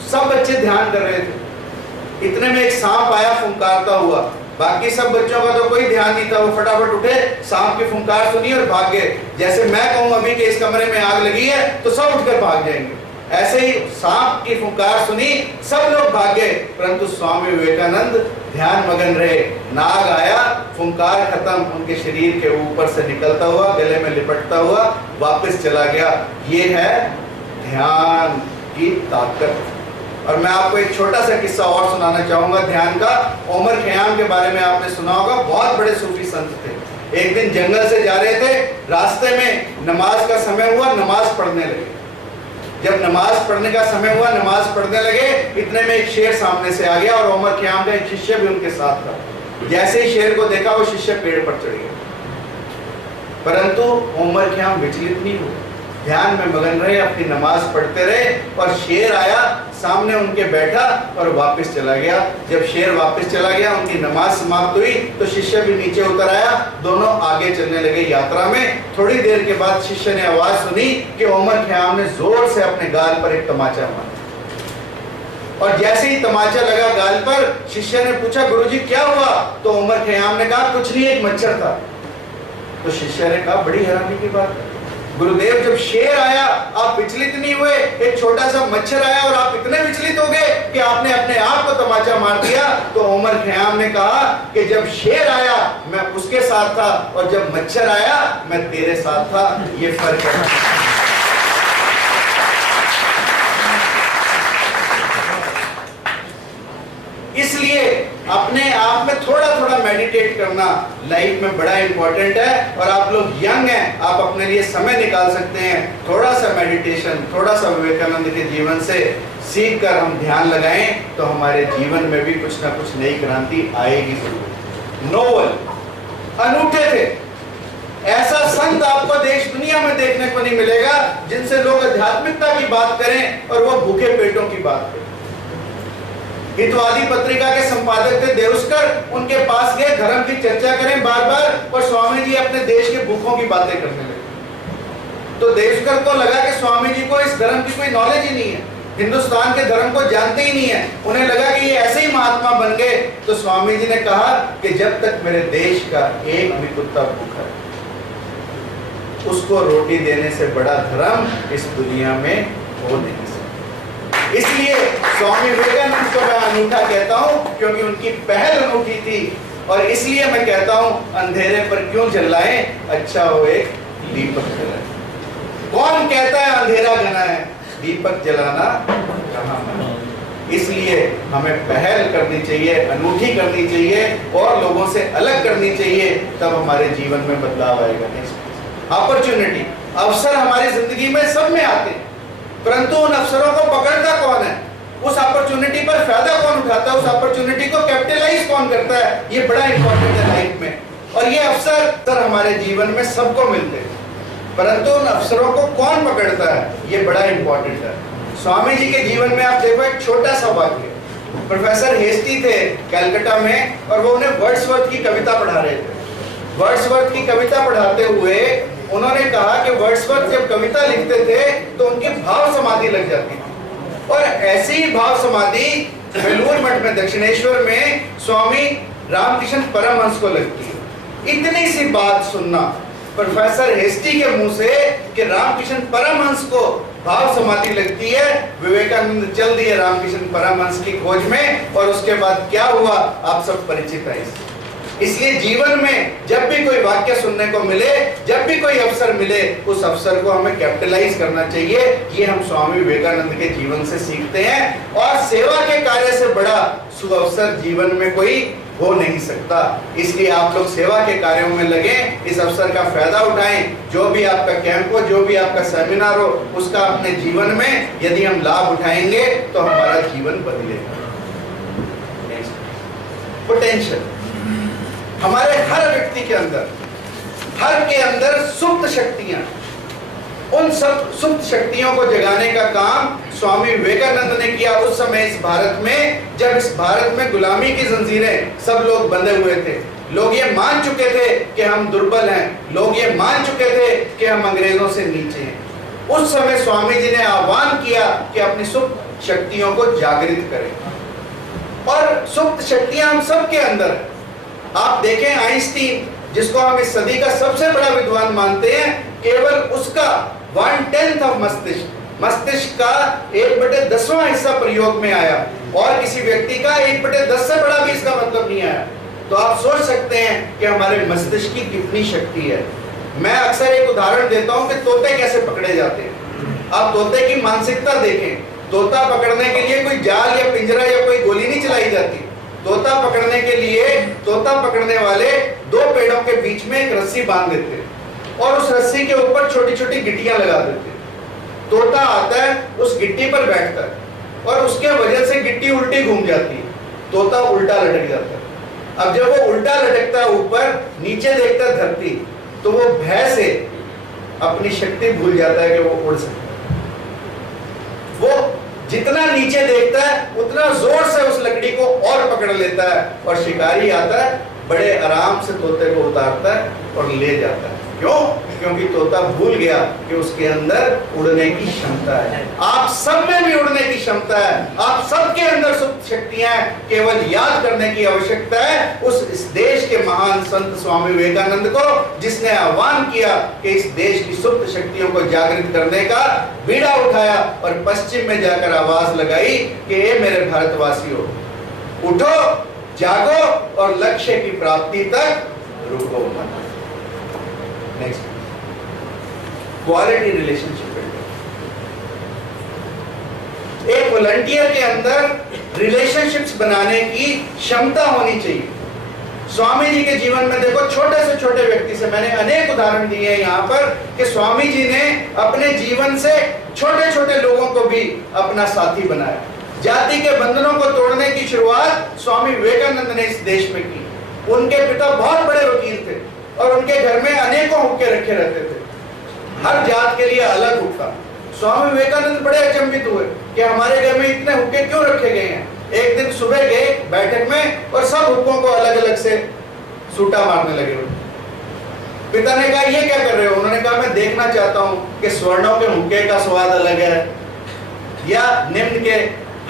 सब बच्चे ध्यान कर रहे थे। इतने में एक सांप आया फुंकारता हुआ। बाकी सब बच्चों का तो कोई ध्यान नहीं था, वो फटाफट उठे, सांप की फुंकार सुनी और भाग गए। जैसे मैं कहूँ अभी कि इस कमरे में आग लगी है तो सब उठकर भाग जाएंगे। ऐसे ही सांप की फुंकार सुनी, सब लोग भागे, परंतु स्वामी विवेकानंद ध्यान मगन रहे। नाग आया, फुंकार खत्म, उनके शरीर के ऊपर से निकलता हुआ, गले में लिपटता हुआ वापस चला गया। ये है ध्यान की ताकत। और मैं आपको एक छोटा सा किस्सा और सुनाना चाहूंगा ध्यान का। उमर खयाम के बारे में आपने सुना होगा, बहुत बड़े सूफी संत थे। एक दिन जंगल से जा रहे थे, रास्ते में नमाज का समय हुआ, नमाज पढ़ने लगे। जब नमाज पढ़ने का समय हुआ, नमाज पढ़ने लगे, इतने में एक शेर सामने से आ गया और उमर खयाम का एक शिष्य भी उनके साथ था। जैसे ही शेर को देखा, वो शिष्य पेड़ पर चढ़ गया, परंतु उमर खयाम विचलित नहीं हुए, ध्यान में मगन रहे, अपनी नमाज पढ़ते रहे। और शेर आया, सामने उनके बैठा और वापस चला गया। जब शेर वापस चला गया, उनकी नमाज समाप्त हुई, तो शिष्य भी नीचे उतर आया, दोनों आगे चलने लगे यात्रा में। थोड़ी देर के बाद शिष्य ने आवाज सुनी कि उमर खयाम ने जोर से अपने गाल पर एक तमाचा मारा। और जैसे ही तमाचा लगा गाल पर, शिष्य ने पूछा, गुरुजी क्या हुआ? तो उमर खयाम ने कहा, कुछ नहीं, एक मच्छर था। तो शिष्य ने कहा, बड़ी हैरानी की बात है गुरुदेव, जब शेर आया आप विचलित नहीं हुए, एक छोटा सा मच्छर आया और आप इतने विचलित हो गए कि आपने अपने आप को तमाचा मार दिया। तो उमर खयाम ने कहा कि जब शेर आया मैं उसके साथ था, और जब मच्छर आया मैं तेरे साथ था, ये फर्क है। इसलिए अपने आप में थोड़ा थोड़ा मेडिटेट करना लाइफ में बड़ा इंपॉर्टेंट है। और आप लोग यंग हैं, आप अपने लिए समय निकाल सकते हैं, थोड़ा सा मेडिटेशन, थोड़ा सा विवेकानंद के जीवन से सीख कर हम ध्यान लगाएं, तो हमारे जीवन में भी कुछ ना कुछ नई क्रांति आएगी जरूर। नोबल, अनूठे थे, ऐसा संत आपको देश दुनिया में देखने को नहीं मिलेगा जिनसे लोग आध्यात्मिकता की बात करें और वो भूखे पेटों की बात करें। हितवादी पत्रिका के संपादक थे देवस्कर, उनके पास गए, धर्म की चर्चा करें बार बार, और स्वामी जी अपने देश के भूखों की बातें करने लगे। तो देवस्कर को लगा कि स्वामी जी को इस धर्म की कोई नॉलेज ही नहीं है, हिंदुस्तान के धर्म को जानते ही नहीं है। उन्हें लगा कि ये ऐसे ही महात्मा बन गए। तो स्वामी जी ने कहा कि जब तक मेरे देश का एक भी कुत्ता भूखा है, उसको रोटी देने से बड़ा धर्म इस दुनिया में हो नहीं। इसलिए स्वामी विवेकानंद को मैं अनूठा कहता हूं, क्योंकि उनकी पहल अनूठी थी। और इसलिए मैं कहता हूं, अंधेरे पर क्यों जलाएं, अच्छा हो एक दीपक जलाएं। कौन कहता है अंधेरा घना है, दीपक जलाना कहां है। इसलिए हमें पहल करनी चाहिए, अनूठी करनी चाहिए, और लोगों से अलग करनी चाहिए, तब हमारे जीवन में बदलाव आएगा। अपॉर्चुनिटी, अवसर हमारी जिंदगी में सब में आते हैं, परंतु उन अवसरों को पकड़ता कौन है, उस अपॉर्चुनिटी पर फायदा कौन उठाता है, उस अपॉर्चुनिटी को कैपिटलाइज कौन करता है, ये बड़ा इंपॉर्टेंट है लाइफ में। और ये अवसर हमारे जीवन में सबको मिलते हैं, परंतु उन अवसरों को कौन पकड़ता है, ये बड़ा इंपॉर्टेंट है। स्वामी जी के जीवन में आप देखो एक छोटा सा वाक्य, प्रोफेसर हेस्टी थे कलकत्ता में, और वो उन्हें वर्ड्सवर्थ की कविता पढ़ा रहे थे। वर्ड्सवर्थ की कविता पढ़ाते हुए उन्होंने कहा कि वर्ड्सवर्थ जब कविता लिखते थे तो उनकी भाव समाधि लग जाती थी, और ऐसी ही भाव समाधि बेलूर मठ में, दक्षिणेश्वर में स्वामी रामकृष्ण परमहंस को लगती है। इतनी सी बात सुनना प्रोफेसर हेस्टी के मुंह से कि रामकृष्ण परमहंस को भाव समाधि लगती है, विवेकानंद चल दिए रामकृष्ण परमहंस की खोज में, और उसके बाद क्या हुआ आप सब परिचित हैं। इसलिए जीवन में जब भी कोई वाक्य सुनने को मिले, जब भी कोई अवसर मिले, उस अवसर को हमें कैपिटलाइज करना चाहिए। ये हम स्वामी विवेकानंद के जीवन से सीखते हैं, और सेवा के कार्य से बड़ा सुअवसर जीवन में कोई हो नहीं सकता। इसलिए आप लोग सेवा के कार्यों में लगे, इस अवसर का फायदा उठाएं। जो भी आपका कैंप हो, जो भी आपका सेमिनार हो, उसका अपने जीवन में यदि हम लाभ उठाएंगे तो हमारा जीवन बदलेगा। पोटेंशियल, हमारे हर व्यक्ति के अंदर, हर के अंदर सुप्त शक्तियां, उन सब सुप्त शक्तियों को जगाने का काम स्वामी विवेकानंद ने किया उस समय इस भारत में, जब इस भारत में गुलामी की जंजीरें सब लोग बंधे हुए थे। लोग ये मान चुके थे कि हम दुर्बल हैं, लोग ये मान चुके थे कि हम अंग्रेजों से नीचे हैं। उस समय स्वामी जी ने आह्वान किया कि अपनी सुप्त शक्तियों को जागृत करें, और सुप्त शक्तियां हम सब के अंदर है। आप देखें आइंस्टीन, जिसको हम इस सदी का सबसे बड़ा विद्वान मानते हैं, केवल उसका 1/10 ऑफ मस्तिष्क, मस्तिष्क का 1/10वां हिस्सा प्रयोग में आया और किसी व्यक्ति का 1/10 से बड़ा भी इसका मतलब नहीं आया। तो आप सोच सकते हैं कि हमारे मस्तिष्क की कितनी शक्ति है। मैं अक्सर एक उदाहरण देता हूं कि तोते कैसे पकड़े जाते हैं। आप तोते की मानसिकता देखें। तोता पकड़ने के लिए कोई जाल या पिंजरा या कोई गोली नहीं चलाई जाती। तोता पकड़ने के लिए तोता पकड़ने वाले 2 पेड़ों के बीच में एक रस्सी बांध देते और उस रस्सी के ऊपर छोटी छोटी गिट्टियां लगा देते। तोता आता है, उस गिट्टी पर बैठता है और उसके वजह से गिट्टी उल्टी घूम जाती है, तोता उल्टा लटक जाता है। अब जब वो उल्टा लटकता है ऊपर, नीचे देखता है धरती, तो वो भय से अपनी शक्ति भूल जाता है कि वो उड़ सकता है। वो जितना नीचे देखता है उतना जोर से उस लकड़ी को और पकड़ लेता है और शिकारी आता है, बड़े आराम से तोते को उतारता है और ले जाता है। क्यों? क्योंकि तोता भूल गया कि उसके अंदर उड़ने की क्षमता है। आप सब में भी उड़ने की क्षमता है। आप सबके अंदर सुप्त शक्तियां हैं, केवल याद करने की आवश्यकता है उस इस देश के महान संत स्वामी विवेकानंद को, जिसने आह्वान किया कि इस देश की सुप्त शक्तियों को जागृत करने का बीड़ा उठाया और पश्चिम में जाकर आवाज लगाई कि ये मेरे भारतवासियों, उठो, जागो और लक्ष्य की प्राप्ति तक रुको मत। Next, quality relationship building. एक वॉलंटियर के अंदर रिलेशनशिप्स बनाने की क्षमता होनी चाहिए। स्वामी जी के जीवन में देखो, छोटे से छोटे व्यक्ति से मैंने अनेक उदाहरण दिए हैं यहाँ पर कि स्वामी जी ने अपने जीवन से छोटे छोटे लोगों को भी अपना साथी बनाया। जाति के बंधनों को तोड़ने की शुरुआत स्वामी विवेकानंद ने इस देश में की। उनके पिता बहुत बड़े वकील थे और उनके घर में अनेकों हुक्के रखे रहते थे, हर जात के लिए अलग हुक्का। स्वामी विवेकानंद बड़े अचंभित हुए कि हमारे घर में इतने हुक्के क्यों रखे गए हैं। एक दिन सुबह गए बैठक में और सब हुक्कों को अलग अलग से सूटा मारने लगे। पिता ने कहा, ये क्या कर रहे हो? उन्होंने कहा, मैं देखना चाहता हूँ कि स्वर्णों के हुक्के का स्वाद अलग है या निम्न के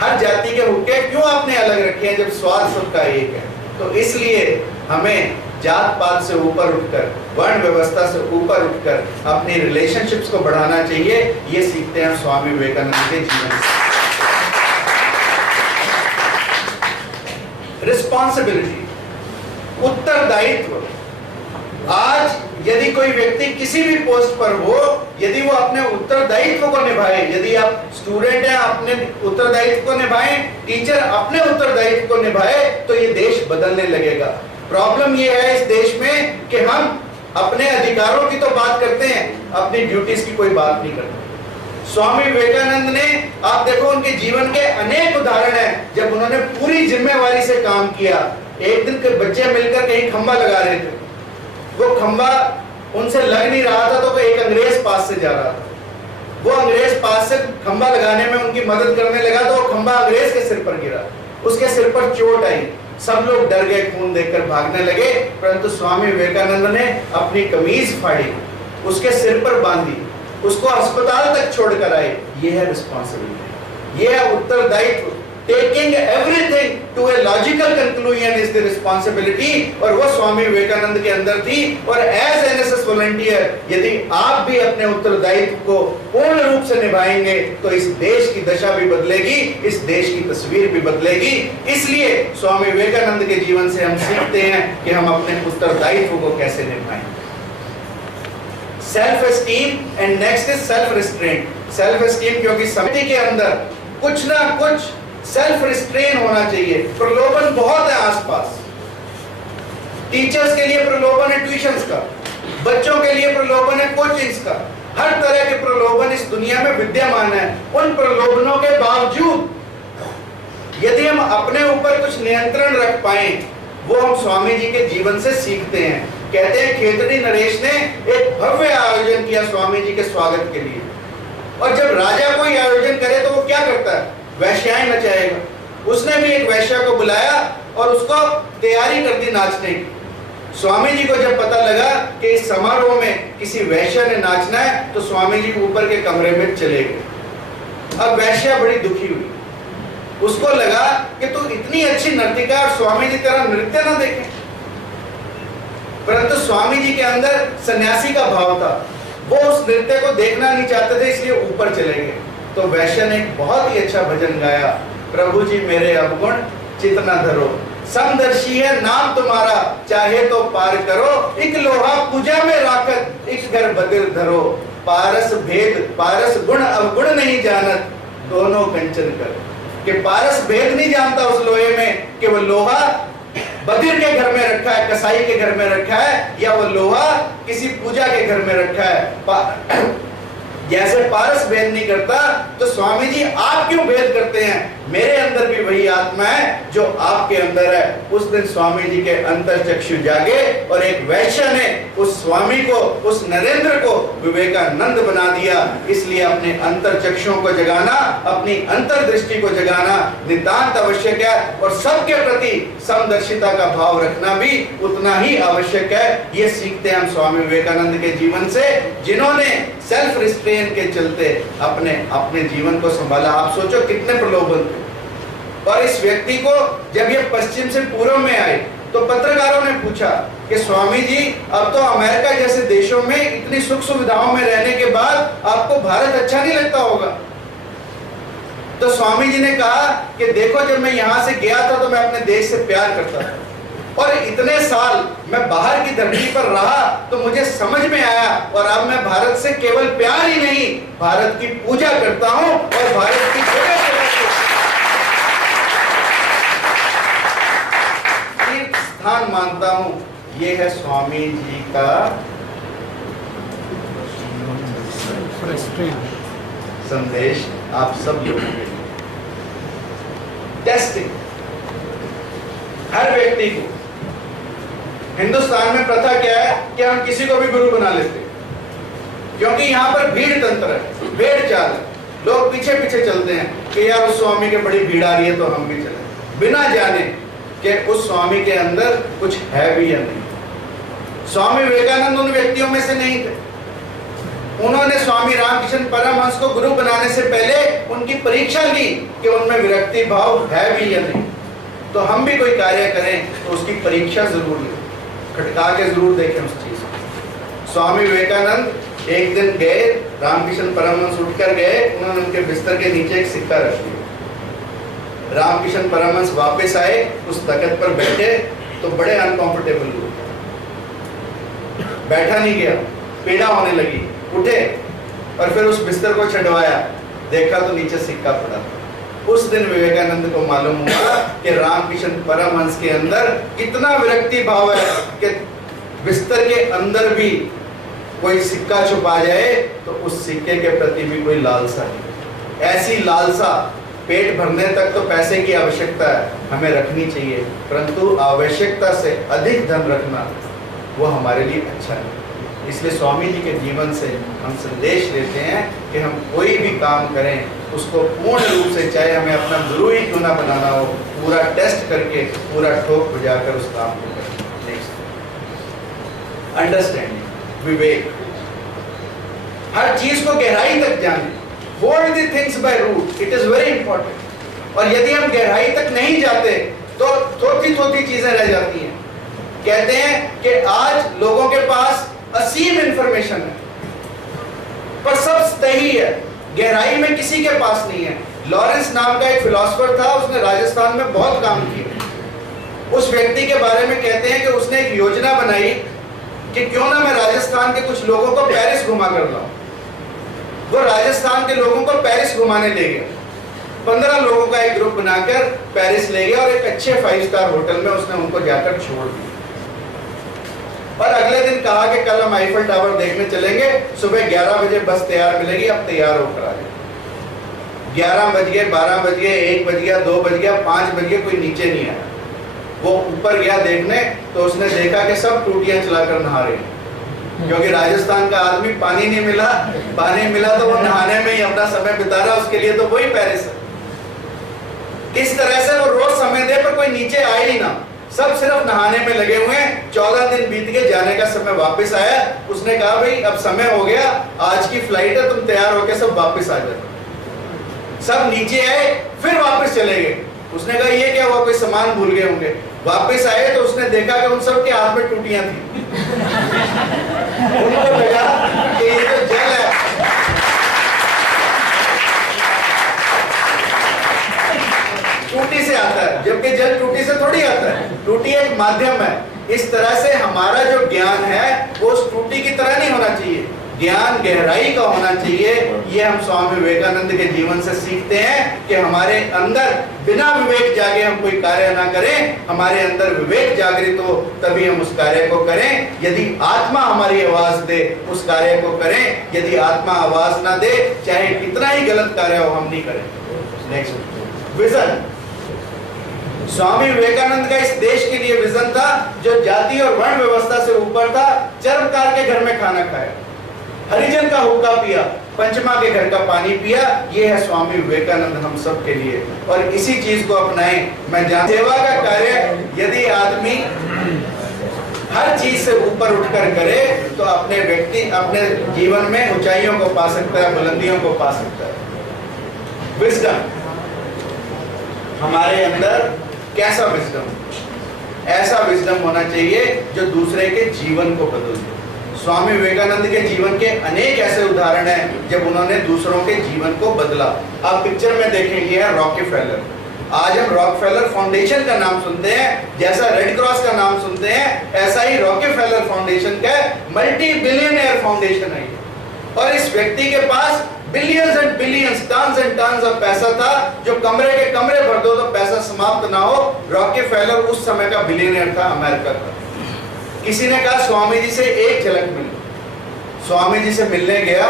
हर जाति के हुक्के क्यों आपने अलग रखे हैं जब स्वाद सबका एक है। तो इसलिए हमें जात पात से ऊपर उठकर, वर्ण व्यवस्था से ऊपर उठकर अपनी रिलेशनशिप्स को बढ़ाना चाहिए। ये सीखते हैं स्वामी विवेकानंद के जीवन से। रिस्पॉन्सिबिलिटी, उत्तरदायित्व। आज यदि कोई व्यक्ति किसी भी पोस्ट पर हो, यदि वो अपने उत्तरदायित्व को निभाए, यदि आप स्टूडेंट हैं अपने उत्तरदायित्व को निभाएं, टीचर अपने उत्तरदायित्व को निभाए, तो ये देश बदलने लगेगा। प्रॉब्लम ये है इस देश में कि हम अपने अधिकारों की तो बात करते हैं, अपनी ड्यूटीज की कोई बात नहीं करते। स्वामी विवेकानंद ने, आप देखो उनके जीवन के अनेक उदाहरण हैं जब उन्होंने पूरी जिम्मेवारी से काम किया। एक दिन के बच्चे मिलकर कहीं खंबा लगा रहे थे, वो खंबा उनसे लग नहीं रहा था, तो एक अंग्रेज पास से जा रहा था। वो अंग्रेज पास से खंबा लगाने में उनकी मदद करने लगा, तो वो खंबा अंग्रेज के सिर पर गिरा, उसके सिर पर चोट आई। सब लोग डर गए, खून देखकर भागने लगे, परंतु स्वामी विवेकानंद ने अपनी कमीज फाड़ी, उसके सिर पर बांधी, उसको अस्पताल तक छोड़कर आए। ये है रिस्पॉन्सिबिलिटी, ये है उत्तरदायित्व। Taking everything to a logical conclusion is the responsibility, और वो स्वामी विवेकानंद के अंदर थी। और एज एनएसएस वॉलंटियर यदि आप भी अपने उत्तरदायित्व को पूर्ण रूप से निभाएंगे तो इस देश की दशा भी बदलेगी, इस देश की तस्वीर भी बदलेगी। इसलिए स्वामी विवेकानंद के जीवन से हम सीखते हैं कि हम अपने उत्तरदायित्व को कैसे निभाएं। Self esteem and next is self restraint. Self esteem, क्योंकि समिति के अंदर कुछ ना कुछ सेल्फ रिस्ट्रेन होना चाहिए। प्रलोभन बहुत है आसपास। टीचर्स के लिए प्रलोभन है ट्यूशंस का, बच्चों के लिए प्रलोभन है कोचिंग्स का। हर तरह के प्रलोभन इस दुनिया में विद्यमान है। उन प्रलोभनों के बावजूद यदि हम अपने ऊपर कुछ नियंत्रण रख पाए, वो हम स्वामी जी के जीवन से सीखते हैं। कहते हैं खेतड़ी नरेश ने एक भव्य आयोजन किया स्वामी जी के स्वागत के लिए, और जब राजा कोई आयोजन करे तो वो क्या करता है? वैश्याएं नचाएगा। उसने भी एक वैश्या को बुलाया और उसको तैयारी कर दी नाचने की। स्वामी जी को जब पता लगा कि इस समारोह में किसी वैश्या ने नाचना है, तो स्वामी जी ऊपर के कमरे में चले गए। अब वैश्या बड़ी दुखी हुई, उसको लगा कि तू इतनी अच्छी नर्तिका और स्वामी जी तेरा नृत्य ना देखें। परंतु स्वामी जी के अंदर सन्यासी का भाव था, वो उस नृत्य को देखना नहीं चाहते थे, इसलिए ऊपर चले गए। तो वैश्य ने एक बहुत ही अच्छा भजन गाया, प्रभु जी मेरे अवगुण चितना धरो, समदर्शी है नाम तुम्हारा, चाहे तो पार करो, एक लोहा पूजा में राखत, एक घर बदिर धरो, पारस भेद पारस गुण अवगुण नहीं जानत, दोनों कंचन कर। कि पारस भेद नहीं जानता उस लोहे में कि वो लोहा बधिर के घर में रखा है, कसाई के घर में रखा है, या वो लोहा किसी पूजा के घर में रखा है। जैसे पारस भेद नहीं करता, तो स्वामी जी आप क्यों भेद करते हैं? मेरे अंदर भी वही आत्मा है जो आपके अंदर है। उस दिन स्वामी जी के अंतर चक्षु जागे और एक वैश्य ने उस स्वामी को, उस नरेंद्र को विवेकानंद बना दिया। इसलिए अपने अंतर चक्षुओं को जगाना, अपनी अंतर्दृष्टि को जगाना नितांत आवश्यक है, और सबके प्रति समदर्शिता का भाव रखना भी उतना ही आवश्यक है। ये सीखते हैं हम स्वामी विवेकानंद के जीवन से, जिन्होंने सेल्फ रिस्ट्रेन के चलते अपने अपने जीवन को संभाला। आप सोचो कितने प्रलोभन थे। और इस व्यक्ति को जब ये पश्चिम से पूर्व में आए तो पत्रकारों ने पूछा कि स्वामी जी अब तो अमेरिका जैसे देशों में इतनी सुख सुविधाओं में रहने के बाद आपको भारत अच्छा नहीं लगता होगा? तो स्वामी जी ने कहा कि देखो, जब मैं यहां से गया था तो मैं अपने देश से प्यार करता था, और इतने साल मैं बाहर की धरती पर रहा तो मुझे समझ में आया, और अब मैं भारत से केवल प्यार ही नहीं, भारत की पूजा करता हूं और भारत की जगह तीर्थ स्थान मानता हूं। ये है स्वामी जी का संदेश आप सब लोगों के लिए। टेस्टिंग हर व्यक्ति को। हिंदुस्तान में प्रथा क्या है कि हम किसी को भी गुरु बना लेते हैं, क्योंकि यहाँ पर भीड़ तंत्र है, भेड़ चाल है। लोग पीछे पीछे चलते हैं कि यार उस स्वामी के बड़ी भीड़ आ रही है तो हम भी चले, बिना जाने कि उस स्वामी के अंदर कुछ है भी या नहीं। स्वामी विवेकानंद उन व्यक्तियों में से नहीं थे। उन्होंने स्वामी रामकृष्ण परमहंस को गुरु बनाने से पहले उनकी परीक्षा ली कि उनमें विरक्ति भाव है भी या नहीं। तो हम भी कोई कार्य करें तो उसकी परीक्षा जरूर लें, खटका के जरूर देखें उस चीज को। स्वामी विवेकानंद एक दिन गए, रामकृष्ण परमहंस उठकर गए, उन्होंने उनके बिस्तर के नीचे एक सिक्का रख दिया। रामकृष्ण परमहंस वापस आए, उस तख्त पर बैठे तो बड़े अनकंफर्टेबल हुए, बैठा नहीं गया, पीड़ा होने लगी, उठे और फिर उस बिस्तर को छंडवाया, देखा तो नीचे सिक्का पड़ा था। उस दिन विवेकानंद को मालूम हुआ कि रामकृष्ण परमहंस के अंदर कितना विरक्ति भाव है कि बिस्तर के अंदर भी कोई सिक्का छुपा जाए तो उस सिक्के के प्रति भी कोई लालसा है। ऐसी लालसा पेट भरने तक तो पैसे की आवश्यकता है, हमें रखनी चाहिए, परंतु आवश्यकता से अधिक धन रखना वो हमारे लिए अच्छा नहीं। इसलिए स्वामी जी के जीवन से हम संदेश लेते हैं कि हम कोई भी काम करें उसको पूर्ण रूप से, चाहे हमें अपना गुरु ही क्यों ना बनाना हो, पूरा टेस्ट करके, पूरा ठोक बजाकर उस काम को करें। नेक्स्ट, अंडरस्टैंडिंग, विवेक, हर चीज को गहराई तक जाने। Hold the things by root, it is very important. और यदि हम गहराई तक नहीं जाते तो थोड़ी थोड़ी चीजें रह जाती हैं। कहते हैं कि आज लोगों के पास असीम इंफॉर्मेशन है, पर सब सही है, गहराई में किसी के पास नहीं है। लॉरेंस नाम का एक फिलोसोफर था, उसने राजस्थान में बहुत काम किया। उस व्यक्ति के बारे में कहते हैं कि उसने एक योजना बनाई कि क्यों ना मैं राजस्थान के कुछ लोगों को पेरिस घुमा कर लाऊं। वो राजस्थान के लोगों को पेरिस घुमाने ले गया, 15 लोगों का एक ग्रुप बनाकर पेरिस ले गया और एक अच्छे 5 स्टार होटल में उसने उनको जाकर छोड़ दिया। और अगले दिन कहा कि कल हम आईफल टावर देखने चलेंगे, सुबह 11 बजे बस तैयार मिलेगी, अब तैयार होकर आ जाए। 11 बज गए, 12 बज गए, 1 बज गया, 2 बज गया, 5 बज गए, कोई नीचे नहीं आया। वो ऊपर गया देखने तो उसने देखा कि सब टूटियां चलाकर नहा रहे हैं, क्योंकि राजस्थान का आदमी पानी नहीं मिला, पानी मिला तो वो नहाने में ही अपना समय बिता रहा, उसके लिए तो वही पेरिस है। इस तरह से वो रोज समय दे पर कोई नीचे आए ही ना, सब सिर्फ नहाने में लगे हुए हैं। 14 दिन बीत गए, जाने का समय वापस आया। उसने कहा भाई अब समय हो गया, आज की फ्लाइट है, तुम तैयार होके सब वापस आ जाओ। सब नीचे आए, फिर वापस चले गए। उसने कहा ये क्या हुआ, कोई सामान भूल गए होंगे। वापस आए तो उसने देखा कि उन सब के हाथ में टूटियां थी। उनको लगा कि ये तो जल है, एक माध्यम है। इस तरह से हमारा जो ज्ञान है वो उस टूटी की तरह नहीं होना चाहिए, ज्ञान गहराई का होना चाहिए। ये हम स्वामी विवेकानंद के जीवन से सीखते हैं कि हमारे अंदर बिना विवेक जागे हम कोई कार्य ना करें, हमारे अंदर विवेक जागृत हो तभी हम उस कार्य को करें। यदि आत्मा हमारी आवाज दे उस कार्य को करें, यदि आत्मा आवाज ना दे चाहे कितना ही गलत कार्य हो हम नहीं करें। Next, vision. स्वामी विवेकानंद का इस देश के लिए विजन था जो जाति और वर्ण व्यवस्था से ऊपर था। चरमकार के घर में खाना खाया, हरिजन का हुक्का पिया, पंचमा के घर का पानी पिया। ये है स्वामी विवेकानंद हम सब के लिए, और इसी चीज को अपनाएं। मैं जान सेवा का कार्य यदि आदमी हर चीज से ऊपर उठकर करे तो अपने व्यक्ति अपने जीवन में ऊंचाइयों को पा सकता है, बुलंदियों को पा सकता है। विजडम, हमारे अंदर कैसा विजडम? ऐसा विजडम होना चाहिए जो दूसरे के जीवन को बदल दे। स्वामी विवेकानंद के जीवन के अनेक ऐसे उदाहरण हैं जब उन्होंने दूसरों के जीवन को बदला। आप पिक्चर में देखेंगे है रॉकेफेलर। आज हम रॉकफेलर फाउंडेशन का नाम सुनते हैं, जैसा रेड क्रॉस का नाम सुनते हैं, ऐसा ही रॉकेफेलर फाउंडेशन का मल्टी बिलियनियर फाउंडेशन है। और इस व्यक्ति के पास billions and billions, tons and tons of पैसा था, जो कमरे के कमरे भर दो तो पैसा समाप्त ना हो। रॉकेफेलर उस समय का बिलियनियर था, अमेरिका का। किसी ने कहा स्वामी जी से एक झलक मिली। स्वामी जी से मिलने गया,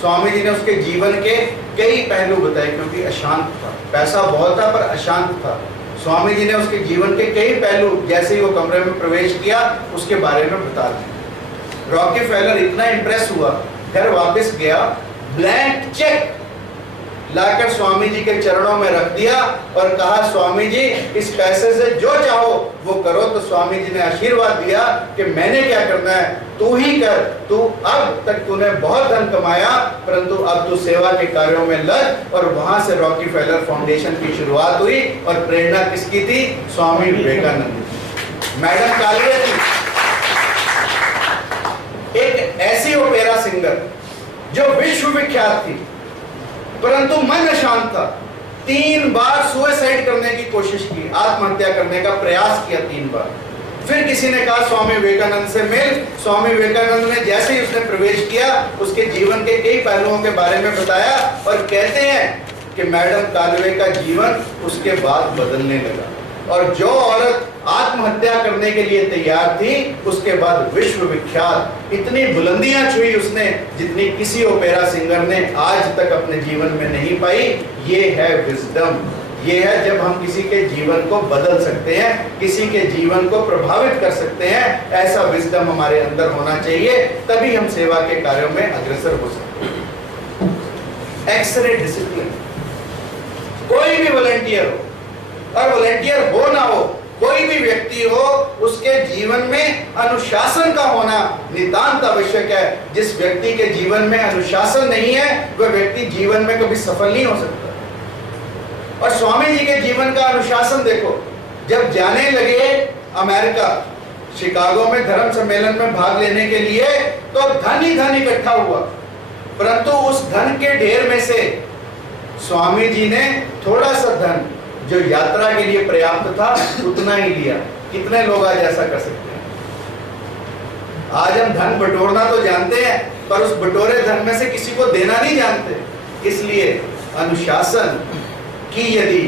स्वामी जी ने उसके जीवन के कई पहलू बताए, क्योंकि अशांत था, पैसा बहुत था पर अशांत था। स्वामी जी ने उसके जीवन के कई पहलू जैसे ही वो कमरे में प्रवेश किया उसके बारे में बता दिए। रॉकेफेलर इतना इंप्रेस हुआ, घर वापस गया, ब्लैंक चेक लाकर स्वामी जी के चरणों में रख दिया और कहा स्वामी जी इस पैसे से जो चाहो वो करो। तो स्वामी जी ने आशीर्वाद दिया कि मैंने क्या करना है, तू ही कर। तू अब तक तूने बहुत धन कमाया परंतु अब तू सेवा के कार्यों में लग। और वहां से रॉकेफेलर फाउंडेशन की शुरुआत हुई। और प्रेरणा किसकी थी? स्वामी विवेकानंद, मैडम कालवे थी, एक ऐसी ओपेरा सिंगर जो विश्व विख्यात थी परंतु मन अशांत था। 3 बार सुसाइड करने की कोशिश की, आत्महत्या करने का प्रयास किया 3 बार। फिर किसी ने कहा स्वामी विवेकानंद से मिल। स्वामी विवेकानंद ने जैसे ही उसने प्रवेश किया उसके जीवन के कई पहलुओं के बारे में बताया और कहते हैं कि मैडम कालवे का जीवन उसके बाद बदलने लगा। और जो औरत आत्महत्या करने के लिए तैयार थी उसके बाद विश्व विख्यात इतनी बुलंदियां छुई उसने जितनी किसी ओपेरा सिंगर ने आज तक अपने जीवन में नहीं पाई। ये है विजडम। ये है जब हम किसी के जीवन को बदल सकते हैं, किसी के जीवन को प्रभावित कर सकते हैं। ऐसा विजडम हमारे अंदर होना चाहिए, तभी हम सेवा के कार्यों में अग्रसर हो सकते हैं। X-ray discipline. कोई भी वॉलंटियर हो और वॉलंटियर हो ना हो, कोई भी व्यक्ति हो, उसके जीवन में अनुशासन का होना नितांत आवश्यक है। जिस व्यक्ति के जीवन में अनुशासन नहीं है वह व्यक्ति जीवन में कभी सफल नहीं हो सकता। और स्वामी जी के जीवन का अनुशासन देखो, जब जाने लगे अमेरिका, शिकागो में धर्म सम्मेलन में भाग लेने के लिए तो धन ही धन इकट्ठा हुआ, परंतु उस धन के ढेर में से स्वामी जी ने थोड़ा सा धन जो यात्रा के लिए पर्याप्त था उतना ही लिया। कितने लोग आज ऐसा कर सकते हैं? आज हम धन बटोरना तो जानते हैं पर उस बटोरे धन में से किसी को देना नहीं जानते। इसलिए अनुशासन की यदि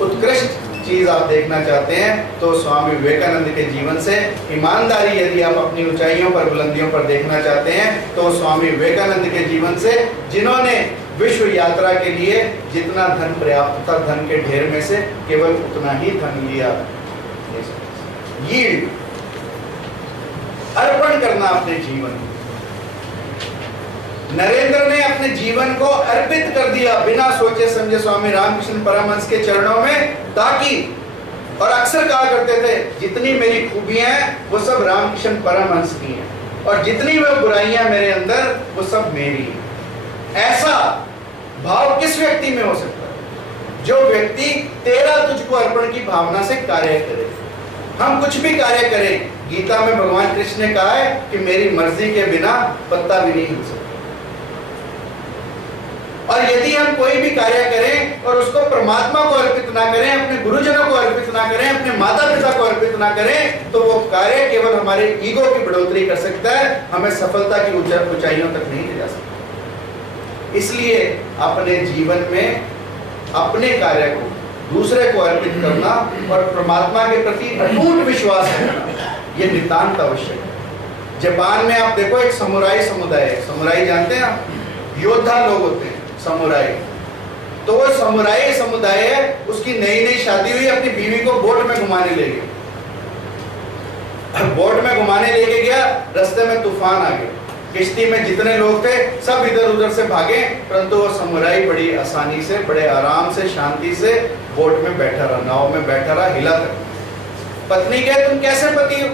उत्कृष्ट चीज आप देखना चाहते हैं तो स्वामी विवेकानंद के जीवन से, ईमानदारी यदि आप अपनी ऊंचाइयों पर बुलंदियों पर देखना चाहते हैं तो स्वामी विवेकानंद के जीवन से, जिन्होंने विश्व यात्रा के लिए जितना धन पर्याप्त था धन के ढेर में से केवल उतना ही धन लिया। यील्ड, अर्पण करना अपने जीवन। नरेंद्र ने अपने जीवन को अर्पित कर दिया बिना सोचे समझे स्वामी रामकृष्ण परमहंस के चरणों में, ताकि, और अक्सर कहा करते थे जितनी मेरी खूबियां हैं वो सब रामकृष्ण परमहंस की हैं और जितनी वो बुराइयां मेरे अंदर वो सब मेरी हैं। ऐसा भाव किस व्यक्ति में हो सकता है? जो व्यक्ति तेरा तुझको अर्पण की भावना से कार्य करे। हम कुछ भी कार्य करें, गीता में भगवान कृष्ण ने कहा है कि मेरी मर्जी के बिना पत्ता भी नहीं हिल सकता। और यदि हम कोई भी कार्य करें और उसको परमात्मा को अर्पित ना करें, अपने गुरुजनों को अर्पित ना करें, अपने माता पिता को अर्पित ना करें, तो वो कार्य केवल हमारे ईगो की बढ़ोतरी कर सकता है, हमें सफलता की ऊंचाइयों तक नहीं ले जा सकता। इसलिए अपने जीवन में अपने कार्य को दूसरे को अर्पित करना और परमात्मा के प्रति अटूट विश्वास रखना, यह नितांत आवश्यक है। जापान में आप देखो, एक समुराई समुदाय है। समुराई जानते हैं आप? योद्धा लोग होते हैं समुराई। तो वो समुराई समुदाय है, उसकी नई नई शादी हुई, अपनी बीवी को बोट में घुमाने ले गया। बोट में घुमाने लेके गया, रास्ते में तूफान आ गया, किश्ती में जितने लोग थे सब इधर उधर से भागे, परंतु वो समुराई बड़ी आसानी से, बड़े आराम से, शांति से बोट में बैठा रहा, नाव में बैठा रहा, हिला तक। पत्नी कहे, तुम कैसे पति हो?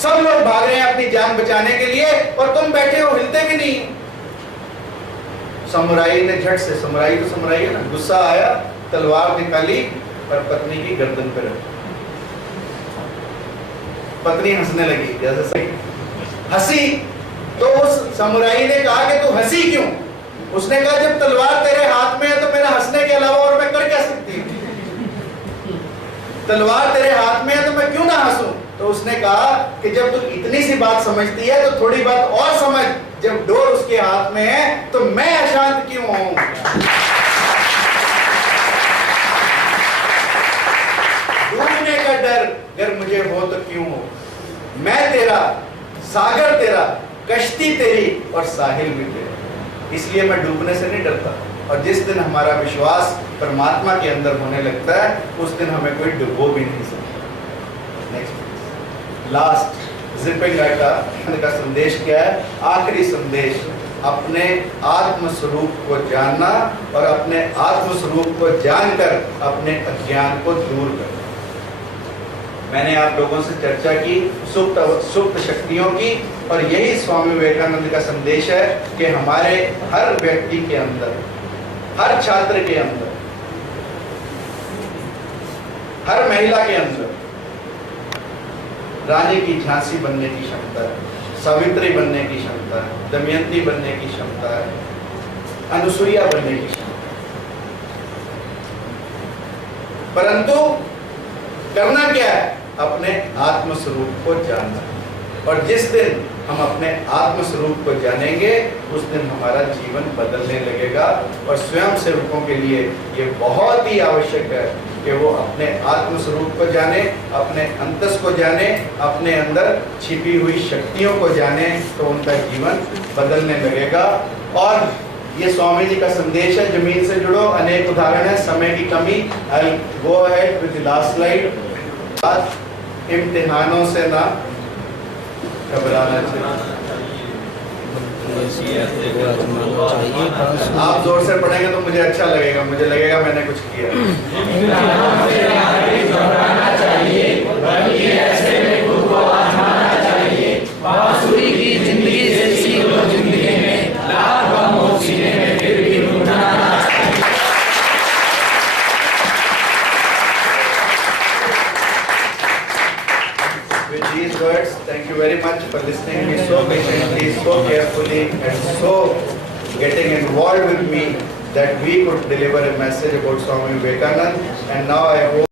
सब लोग भाग रहे हैं अपनी जान बचाने के लिए और तुम बैठे हो, हिलते भी नहीं। समुराई ने झट से, समुराई तो समुराई है ना, गुस्सा आया, तलवार निकाली और पत्नी की गर्दन पर रखी। पत्नी हंसने लगी, जैसे सही हंसी। तो उस समुराई ने कहा कि तू हंसी क्यों? उसने कहा, जब तलवार तेरे हाथ में है तो मेरा हंसने के अलावा और मैं कर क्या सकती हूँ? तलवार तेरे हाथ में है तो मैं क्यों ना हंसूं? तो उसने कहा कि जब तू इतनी सी बात समझती है तो थोड़ी बात और समझ, जब डोर उसके हाथ में है तो मैं अशांत क्यों हूं? डूबने का डर अगर मुझे हो तो क्यों हो? मैं तेरा, सागर तेरा, कश्ती तेरी और साहिल भी तेरा। इसलिए मैं डूबने से नहीं डरता। और जिस दिन हमारा विश्वास परमात्मा के अंदर होने लगता है, उस दिन हमें कोई डुबो भी नहीं सकता। नेक्स्ट, लास्ट जिपिंग का संदेश क्या है? आखिरी संदेश, अपने आत्म स्वरूप को जानना और अपने आत्म स्वरूप को जानकर अपने अज्ञान को दूर करना। मैंने आप लोगों से चर्चा की सुप्त शक्तियों की, और यही स्वामी विवेकानंद का संदेश है कि हमारे हर व्यक्ति के अंदर, हर छात्र के अंदर, हर महिला के अंदर रानी की झांसी बनने की क्षमता है, सावित्री बनने की क्षमता है, दमयंती बनने की क्षमता है, अनुसुईया बनने की क्षमता है। परंतु करना क्या है? अपने आत्म स्वरूप को जानना। और जिस दिन हम अपने आत्म स्वरूप को जानेंगे, उस दिन हमारा जीवन बदलने लगेगा। और स्वयं सेवकों के लिए ये बहुत ही आवश्यक है कि वो अपने आत्म स्वरूप को जाने, अपने अंतस को जाने, अपने अंदर छिपी हुई शक्तियों को जाने, तो उनका जीवन बदलने लगेगा। और ये स्वामी जी का संदेश है, जमीन से जुड़ो। अनेक उदाहरण है, समय की कमी। I go ahead with the last slide. इम्तिहानों से ना घबराना चाहिए। आप जोर से पढ़ेंगे तो मुझे अच्छा लगेगा, मुझे लगेगा मैंने कुछ किया। बांसुरी की जिंदगी जैसी हो जिंदगी में, लाख गम हो सीने में फिर भी रूठना ना चाहिए। With these words, thank you very much for listening to me so patiently, so carefully, and so getting involved with me that we could deliver a message about Swami Vivekananda. And now I hope